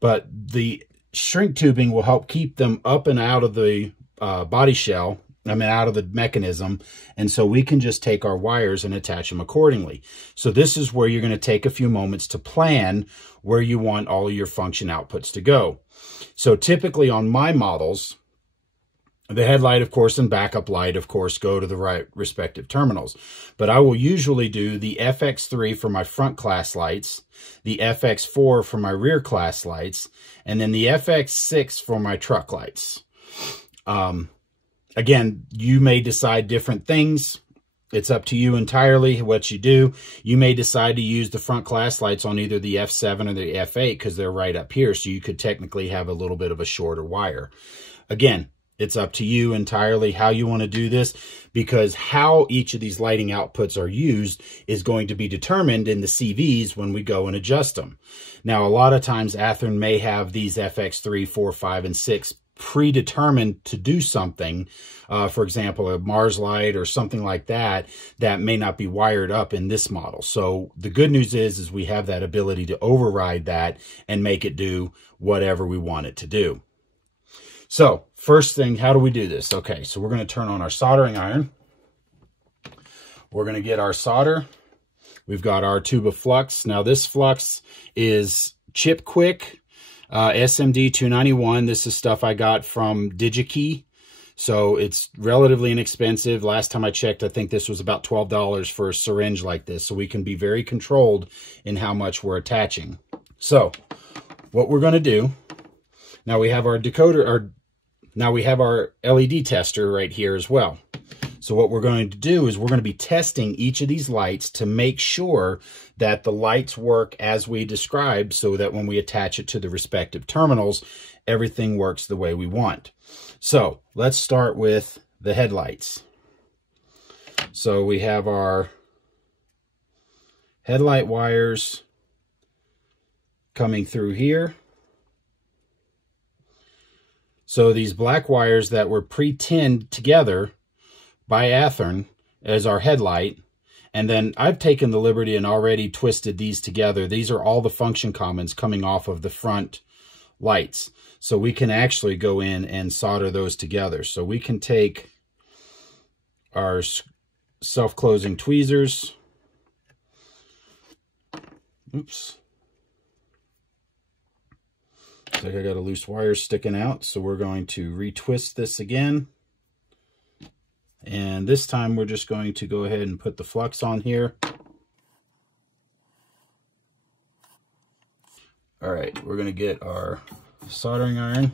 but the shrink tubing will help keep them up and out of the body shell out of the mechanism. And so we can just take our wires and attach them accordingly. So this is where you're going to take a few moments to plan where you want all of your function outputs to go. So typically on my models, the headlight, of course, and backup light, of course, go to the right respective terminals. But I will usually do the FX3 for my front class lights, the FX4 for my rear class lights, and then the FX6 for my truck lights. Again, you may decide different things. It's up to you entirely what you do. You may decide to use the front class lights on either the F7 or the F8 because they're right up here, so you could technically have a little bit of a shorter wire. Again, it's up to you entirely how you want to do this, because how each of these lighting outputs are used is going to be determined in the CVs when we go and adjust them. Now, a lot of times Athearn may have these FX3, 4, 5, and 6 predetermined to do something, for example, a Mars light or something like that, that may not be wired up in this model. So the good news is we have that ability to override that and make it do whatever we want it to do. So first thing, how do we do this? Okay, so we're going to turn on our soldering iron. We're going to get our solder. We've got our tube of flux. Now this flux is chip quick, SMD 291. This is stuff I got from DigiKey. So it's relatively inexpensive. Last time I checked, I think this was about $12 for a syringe like this. So we can be very controlled in how much we're attaching. So what we're going to do, now we have our decoder, now we have our LED tester right here as well. So what we're going to do is we're going to be testing each of these lights to make sure that the lights work as we described, so that when we attach it to the respective terminals, everything works the way we want. So let's start with the headlights. So we have our headlight wires coming through here. So these black wires that were pre-tinned together by Athearn as our headlight, and then I've taken the liberty and already twisted these together. These are all the function commons coming off of the front lights. So we can actually go in and solder those together. So we can take our self-closing tweezers. Oops. Looks like I got a loose wire sticking out, so we're going to retwist this again. And this time we're just going to go ahead and put the flux on here. All right, we're going to get our soldering iron.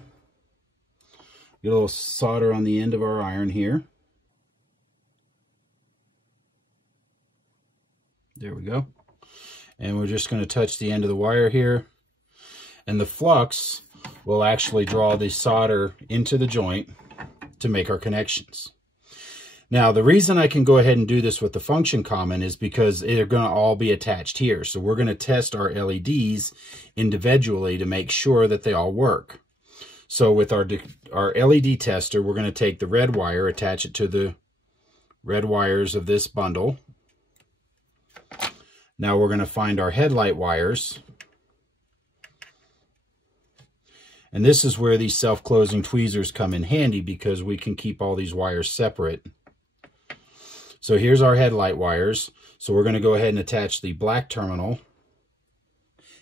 Get a little solder on the end of our iron here. There we go. And we're just going to touch the end of the wire here. And the flux will actually draw the solder into the joint to make our connections. Now, the reason I can go ahead and do this with the function common is because they're going to all be attached here. So we're going to test our LEDs individually to make sure that they all work. So with our LED tester, we're going to take the red wire, attach it to the red wires of this bundle. Now we're going to find our headlight wires. And this is where these self-closing tweezers come in handy, because we can keep all these wires separate. So here's our headlight wires. So we're going to go ahead and attach the black terminal.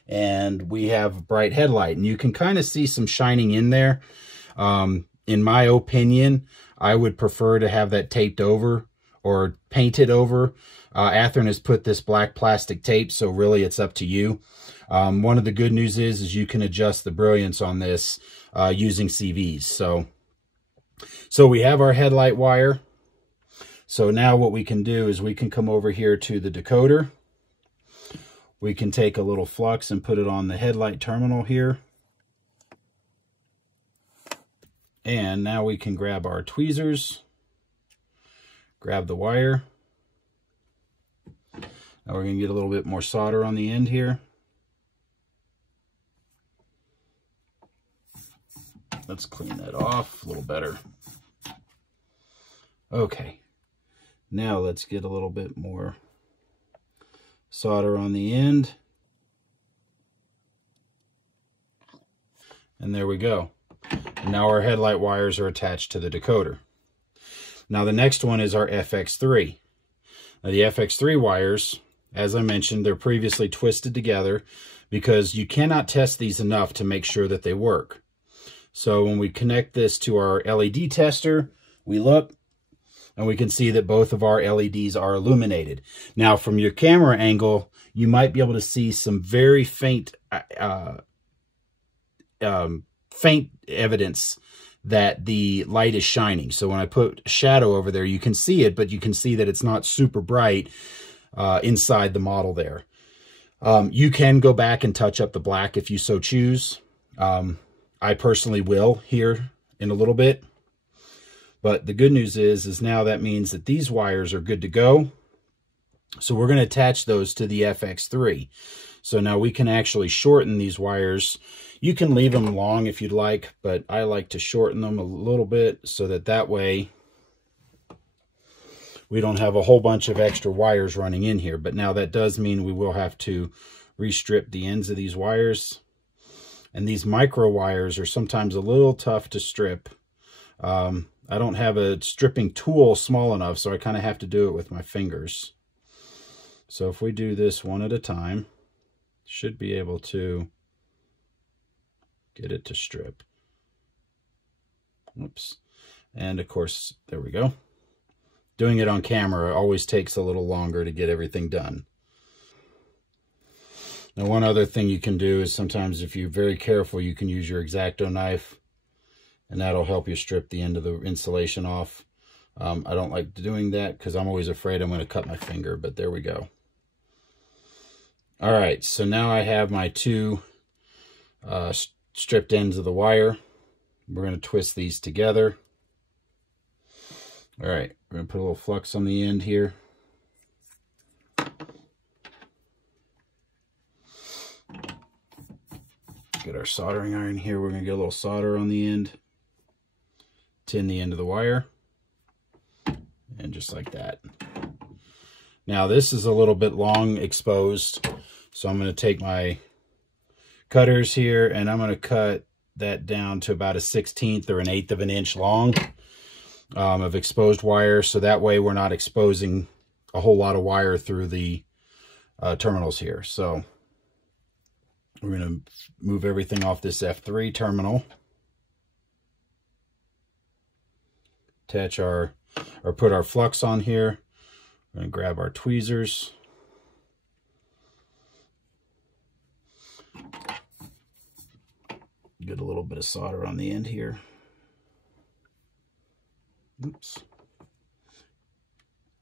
And we have bright headlight. And you can kind of see some shining in there. In my opinion, I would prefer to have that taped over or painted over. Athearn has put this black plastic tape, so really it's up to you. One of the good news is you can adjust the brilliance on this using CVs. So we have our headlight wire. So now what we can do is we can come over here to the decoder. We can take a little flux and put it on the headlight terminal here. And now we can grab our tweezers, grab the wire. Now we're going to get a little bit more solder on the end here. Let's clean that off a little better. Okay. Now let's get a little bit more solder on the end. And there we go. And now our headlight wires are attached to the decoder. Now the next one is our FX3. Now the FX3 wires, as I mentioned, they're previously twisted together because you cannot test these enough to make sure that they work. So when we connect this to our LED tester, we look and we can see that both of our LEDs are illuminated. Now from your camera angle, you might be able to see some very faint evidence that the light is shining. So when I put shadow over there, you can see it, but you can see that it's not super bright inside the model there. You can go back and touch up the black if you so choose. I personally will here in a little bit. But the good news is now that means that these wires are good to go. So we're going to attach those to the FX3. So now we can actually shorten these wires. You can leave them long if you'd like, but I like to shorten them a little bit so that way we don't have a whole bunch of extra wires running in here. But now that does mean we will have to restrip the ends of these wires. And these micro wires are sometimes a little tough to strip. I don't have a stripping tool small enough, so I kind of have to do it with my fingers. So if we do this one at a time, should be able to get it to strip. Oops. And of course, there we go. Doing it on camera always takes a little longer to get everything done. Now, one other thing you can do is sometimes if you're very careful, you can use your X-Acto knife, and that'll help you strip the end of the insulation off. I don't like doing that because I'm always afraid I'm going to cut my finger, but there we go. All right, so now I have my two stripped ends of the wire. We're going to twist these together. All right, we're going to put a little flux on the end here. Get our soldering iron here. We're going to get a little solder on the end. Tin the end of the wire. And just like that. Now this is a little bit long exposed. So I'm going to take my cutters here and I'm going to cut that down to about a 1/16 or 1/8 of an inch long of exposed wire. So that way we're not exposing a whole lot of wire through the terminals here. So we're going to move everything off this F3 terminal. Attach or put our flux on here. We're going to grab our tweezers. Get a little bit of solder on the end here. Oops.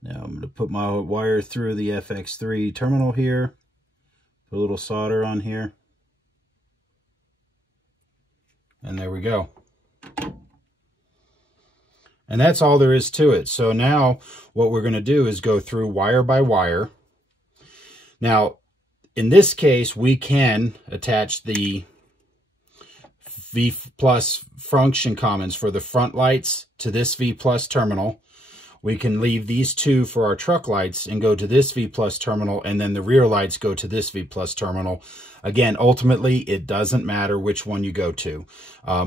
Now I'm going to put my wire through the FX3 terminal here. Put a little solder on here. And there we go. And that's all there is to it. So now what we're going to do is go through wire by wire. Now, in this case, we can attach the V plus function commons for the front lights to this V plus terminal. We can leave these two for our truck lights and go to this V plus terminal, and then the rear lights go to this V plus terminal. Again, ultimately, it doesn't matter which one you go to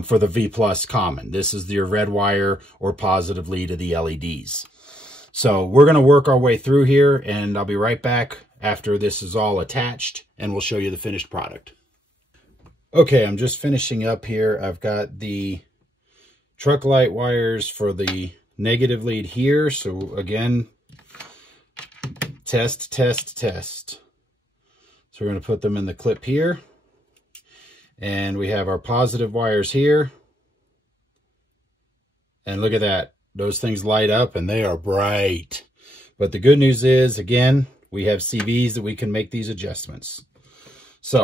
for the V plus common. This is your red wire or positive lead to the LEDs. So we're going to work our way through here, and I'll be right back after this is all attached, and we'll show you the finished product. Okay, I'm just finishing up here. I've got the truck light wires for the negative lead here. So again, test, test, test. So we're going to put them in the clip here. And we have our positive wires here. And look at that. Those things light up and they are bright. But the good news is, again, we have CVs that we can make these adjustments. So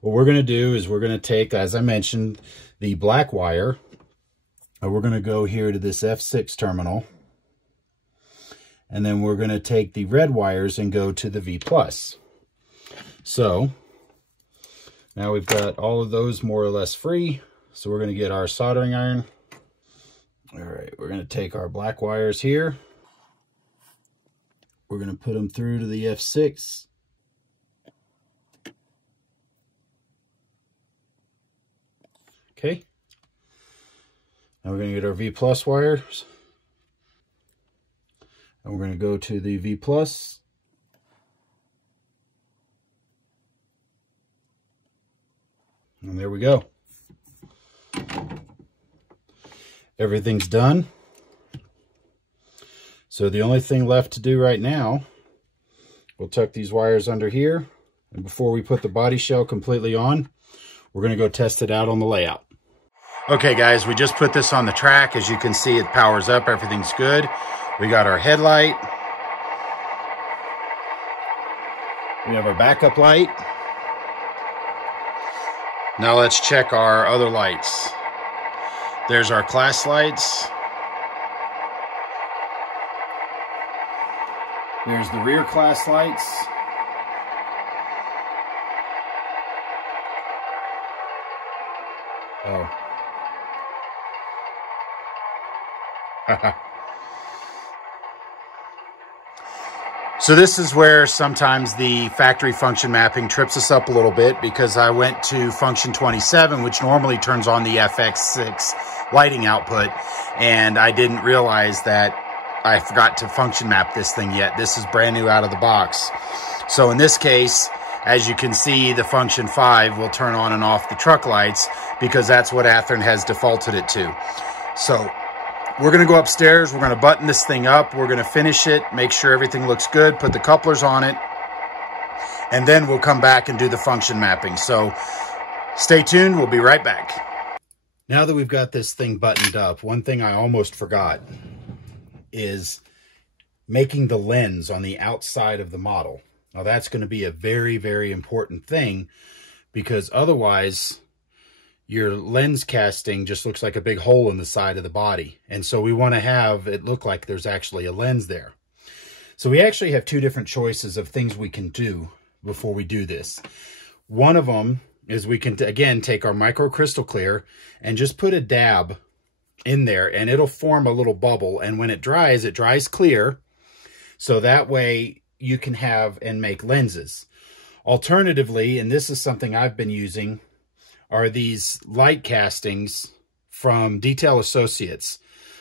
what we're going to do is we're going to take, as I mentioned, the black wire. And we're going to go here to this F6 terminal. And then we're going to take the red wires and go to the V+. So now we've got all of those more or less free. So we're going to get our soldering iron. All right, we're going to take our black wires here. We're going to put them through to the F6. Okay. Now we're going to get our V+ wires. And we're going to go to the V plus. And there we go. Everything's done. So the only thing left to do right now, we'll tuck these wires under here. And before we put the body shell completely on, we're going to go test it out on the layout. Okay guys, we just put this on the track. As you can see, it powers up, everything's good. We got our headlight. We have our backup light. Now let's check our other lights. There's our class lights. There's the rear class lights. Oh. So this is where sometimes the factory function mapping trips us up a little bit, because I went to function 27, which normally turns on the FX6 lighting output, and I didn't realize that I forgot to function map this thing yet. This is brand new out of the box. So in this case, as you can see, the function 5 will turn on and off the truck lights, because that's what Athearn has defaulted it to. So we're going to go upstairs, we're going to button this thing up, we're going to finish it, make sure everything looks good, put the couplers on it, and then we'll come back and do the function mapping. So stay tuned, we'll be right back. Now that we've got this thing buttoned up, one thing I almost forgot is making the lens on the outside of the model. Now that's going to be a very, very important thing, because otherwise your lens casting just looks like a big hole in the side of the body. And so we want to have it look like there's actually a lens there. So we actually have two different choices of things we can do before we do this. One of them is we can, again, take our micro crystal clear and just put a dab in there, and it'll form a little bubble. And when it dries clear. So that way you can have and make lenses. Alternatively, and this is something I've been using, are these light castings from Detail Associates.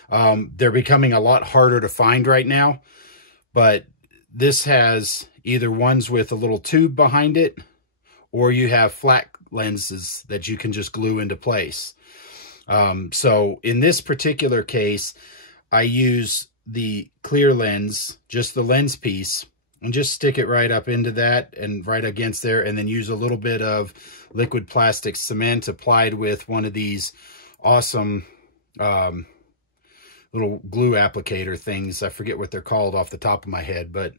They're becoming a lot harder to find right now, but this has either ones with a little tube behind it, or you have flat lenses that you can just glue into place. So in this particular case, I use the clear lens, just the lens piece, and just stick it right up into that and right against there, and then use a little bit of liquid plastic cement applied with one of these awesome little glue applicator things. I forget what they're called off the top of my head, but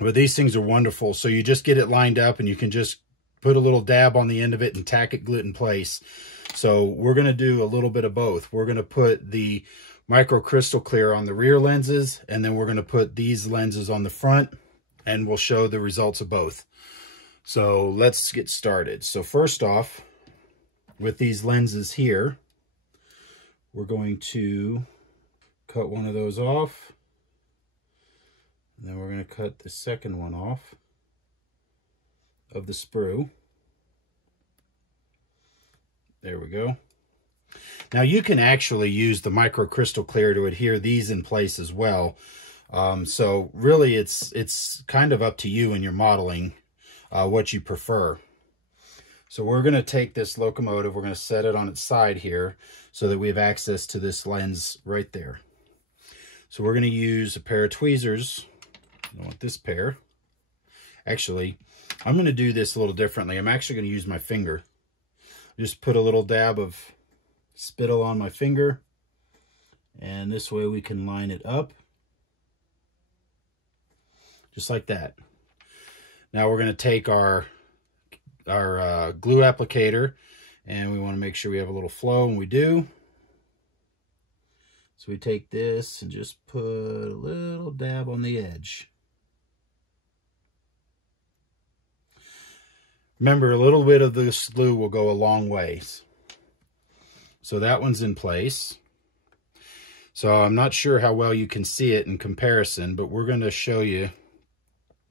these things are wonderful. So you just get it lined up, and you can just put a little dab on the end of it and tack it, glue it in place. So we're going to do a little bit of both. We're going to put the micro crystal clear on the rear lenses, and then we're going to put these lenses on the front, and we'll show the results of both. So let's get started. So first off, with these lenses here, we're going to cut one of those off, and then we're going to cut the second one off of the sprue. There we go. Now you can actually use the micro crystal clear to adhere these in place as well. So really it's kind of up to you and your modeling what you prefer. So we're going to take this locomotive, we're going to set it on its side here so that we have access to this lens right there. So we're going to use a pair of tweezers. I want this pair. Actually, I'm going to do this a little differently. I'm actually going to use my finger. Just put a little dab of spittle on my finger, and this way we can line it up just like that. Now we're going to take our glue applicator, and we want to make sure we have a little flow, and we do. So we take this and just put a little dab on the edge. Remember, a little bit of this glue will go a long ways. So that one's in place. So I'm not sure how well you can see it in comparison, but we're going to show you.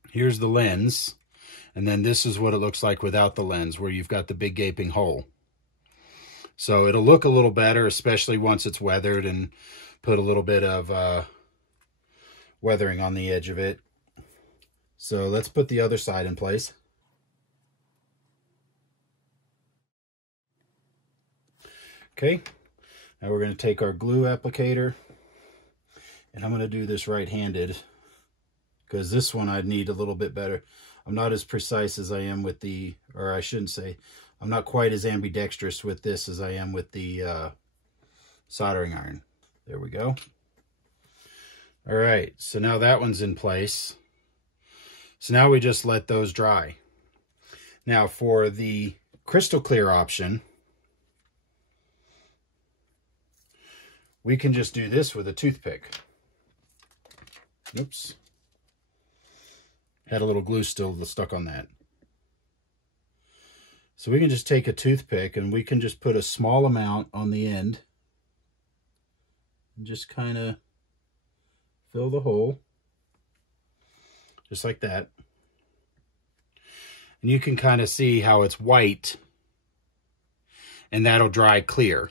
Here's the lens, and then this is what it looks like without the lens, where you've got the big gaping hole. So it'll look a little better, especially once it's weathered and put a little bit of weathering on the edge of it. So let's put the other side in place. Okay, now we're going to take our glue applicator, and I'm going to do this right-handed because this one I'd need a little bit better. I'm not as precise as I am with the, or I shouldn't say, I'm not quite as ambidextrous with this as I am with the soldering iron. There we go. All right, so now that one's in place. So now we just let those dry. Now for the crystal clear option, we can just do this with a toothpick. Oops. Had a little glue still stuck on that. So we can just take a toothpick and we can just put a small amount on the end and just kind of fill the hole, just like that. And you can kind of see how it's white, and that'll dry clear.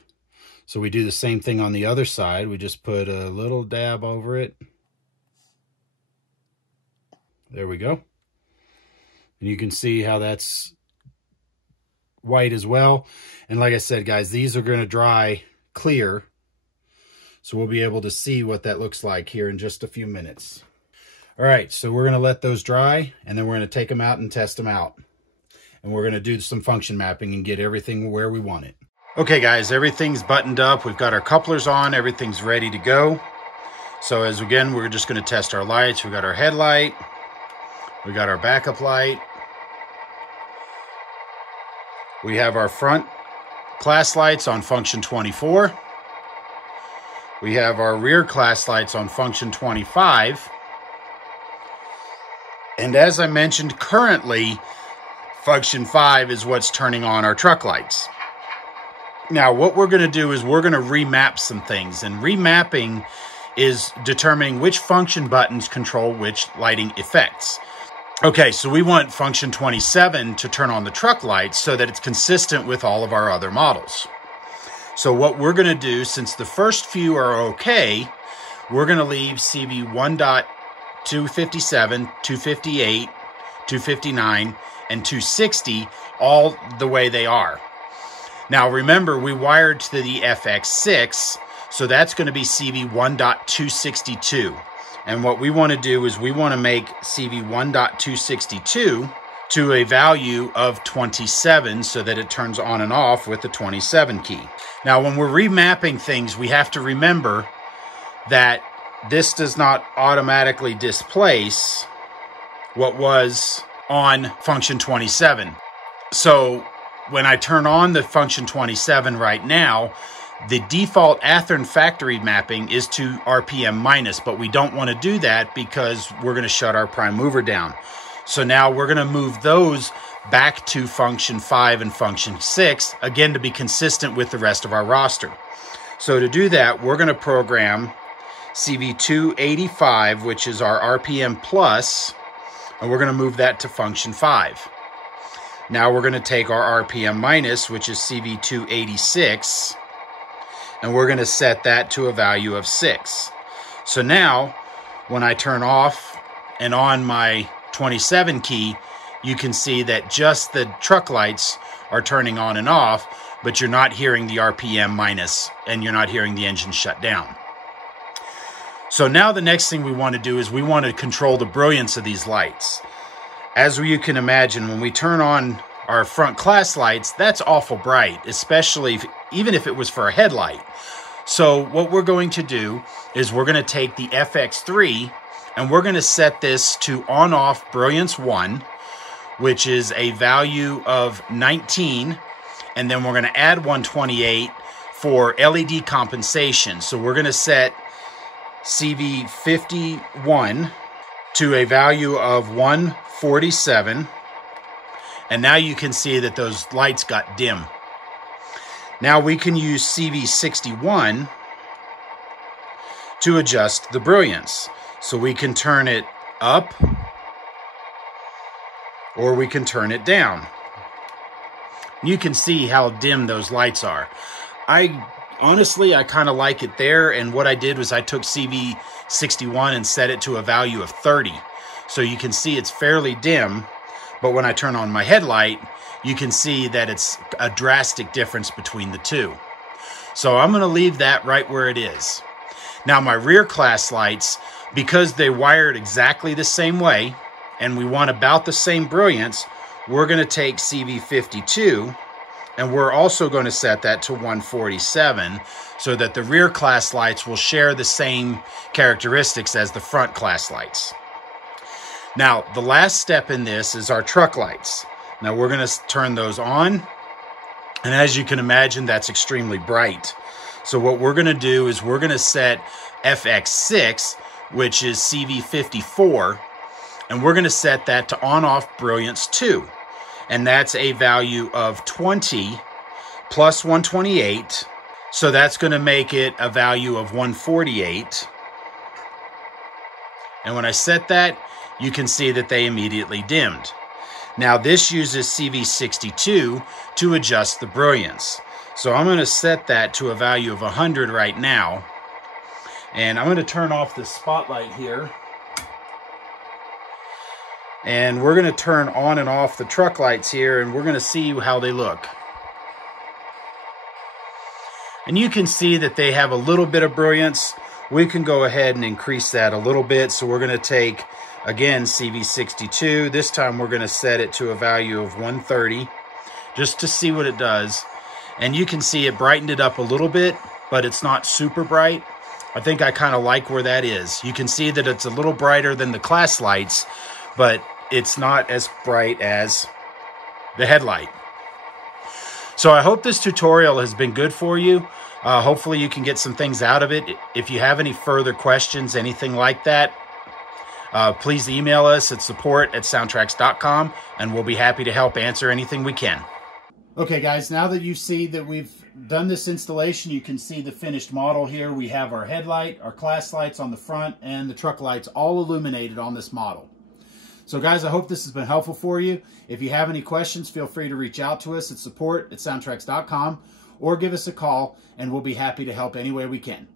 So we do the same thing on the other side. We just put a little dab over it. There we go. And you can see how that's white as well. And like I said, guys, these are going to dry clear. So we'll be able to see what that looks like here in just a few minutes. All right, so we're going to let those dry, and then we're going to take them out and test them out. And we're going to do some function mapping and get everything where we want it. Okay, guys, everything's buttoned up. We've got our couplers on. Everything's ready to go. So as again, we're just going to test our lights. We've got our headlight. We got our backup light. We have our front class lights on function 24. We have our rear class lights on function 25. And as I mentioned, currently, function 5 is what's turning on our truck lights. Now, what we're going to do is we're going to remap some things. And remapping is determining which function buttons control which lighting effects. Okay, so we want function 27 to turn on the truck lights so that it's consistent with all of our other models. So what we're going to do, since the first few are okay, we're going to leave CV 1.257, 258, 259, and 260 all the way they are. Now remember, we wired to the FX6, so that's going to be CV 1.262. And what we want to do is we want to make CV 1.262 to a value of 27 so that it turns on and off with the 27 key. Now, when we're remapping things, we have to remember that this does not automatically displace what was on function 27. So when I turn on the function 27 right now, the default Athearn factory mapping is to RPM minus, but we don't want to do that because we're going to shut our prime mover down. So now we're going to move those back to function 5 and function 6, again to be consistent with the rest of our roster. So to do that, we're going to program CV285, which is our RPM plus, and we're going to move that to function 5. Now we're going to take our RPM minus, which is CV286, and we're going to set that to a value of 6. So now, when I turn off and on my 27 key, you can see that just the truck lights are turning on and off, but you're not hearing the RPM minus, and you're not hearing the engine shut down. So now the next thing we want to do is we want to control the brilliance of these lights. As you can imagine, when we turn on our front class lights, that's awful bright, especially even if it was for a headlight. So what we're going to do is we're going to take the FX3 and we're going to set this to on-off brilliance 1, which is a value of 19, and then we're going to add 128 for LED compensation. So we're going to set CV51 to a value of 147, and now you can see that those lights got dim. Now we can use CV61 to adjust the brilliance. So we can turn it up or we can turn it down. You can see how dim those lights are. Honestly, I kind of like it there, and what I did was I took CV CV61 and set it to a value of 30. So you can see it's fairly dim, but when I turn on my headlight, you can see that it's a drastic difference between the two. So I'm going to leave that right where it is. Now my rear class lights, because they wired exactly the same way, and we want about the same brilliance, we're going to take CV52, and we're also going to set that to 147, so that the rear class lights will share the same characteristics as the front class lights. Now, the last step in this is our truck lights. Now we're going to turn those on, and as you can imagine, that's extremely bright. So what we're going to do is we're going to set FX6, which is CV54, and we're going to set that to on-off brilliance 2. And that's a value of 20 plus 128. So that's going to make it a value of 148. And when I set that, you can see that they immediately dimmed. Now this uses CV62 to adjust the brilliance. So I'm going to set that to a value of 100 right now. And I'm going to turn off the spotlight here. And we're going to turn on and off the truck lights here, and we're going to see how they look. And you can see that they have a little bit of brilliance. We can go ahead and increase that a little bit. So we're going to take, again, CV62. This time we're going to set it to a value of 130, just to see what it does. And you can see it brightened it up a little bit, but it's not super bright. I think I kind of like where that is. You can see that it's a little brighter than the class lights, but it's not as bright as the headlight. So I hope this tutorial has been good for you. Hopefully you can get some things out of it. If you have any further questions, anything like that, please email us at support@SoundTraxx.com, and we'll be happy to help answer anything we can. Okay guys, now that you see that we've done this installation, you can see the finished model here. We have our headlight, our class lights on the front, and the truck lights all illuminated on this model. So guys, I hope this has been helpful for you. If you have any questions, feel free to reach out to us at support@SoundTraxx.com or give us a call, and we'll be happy to help any way we can.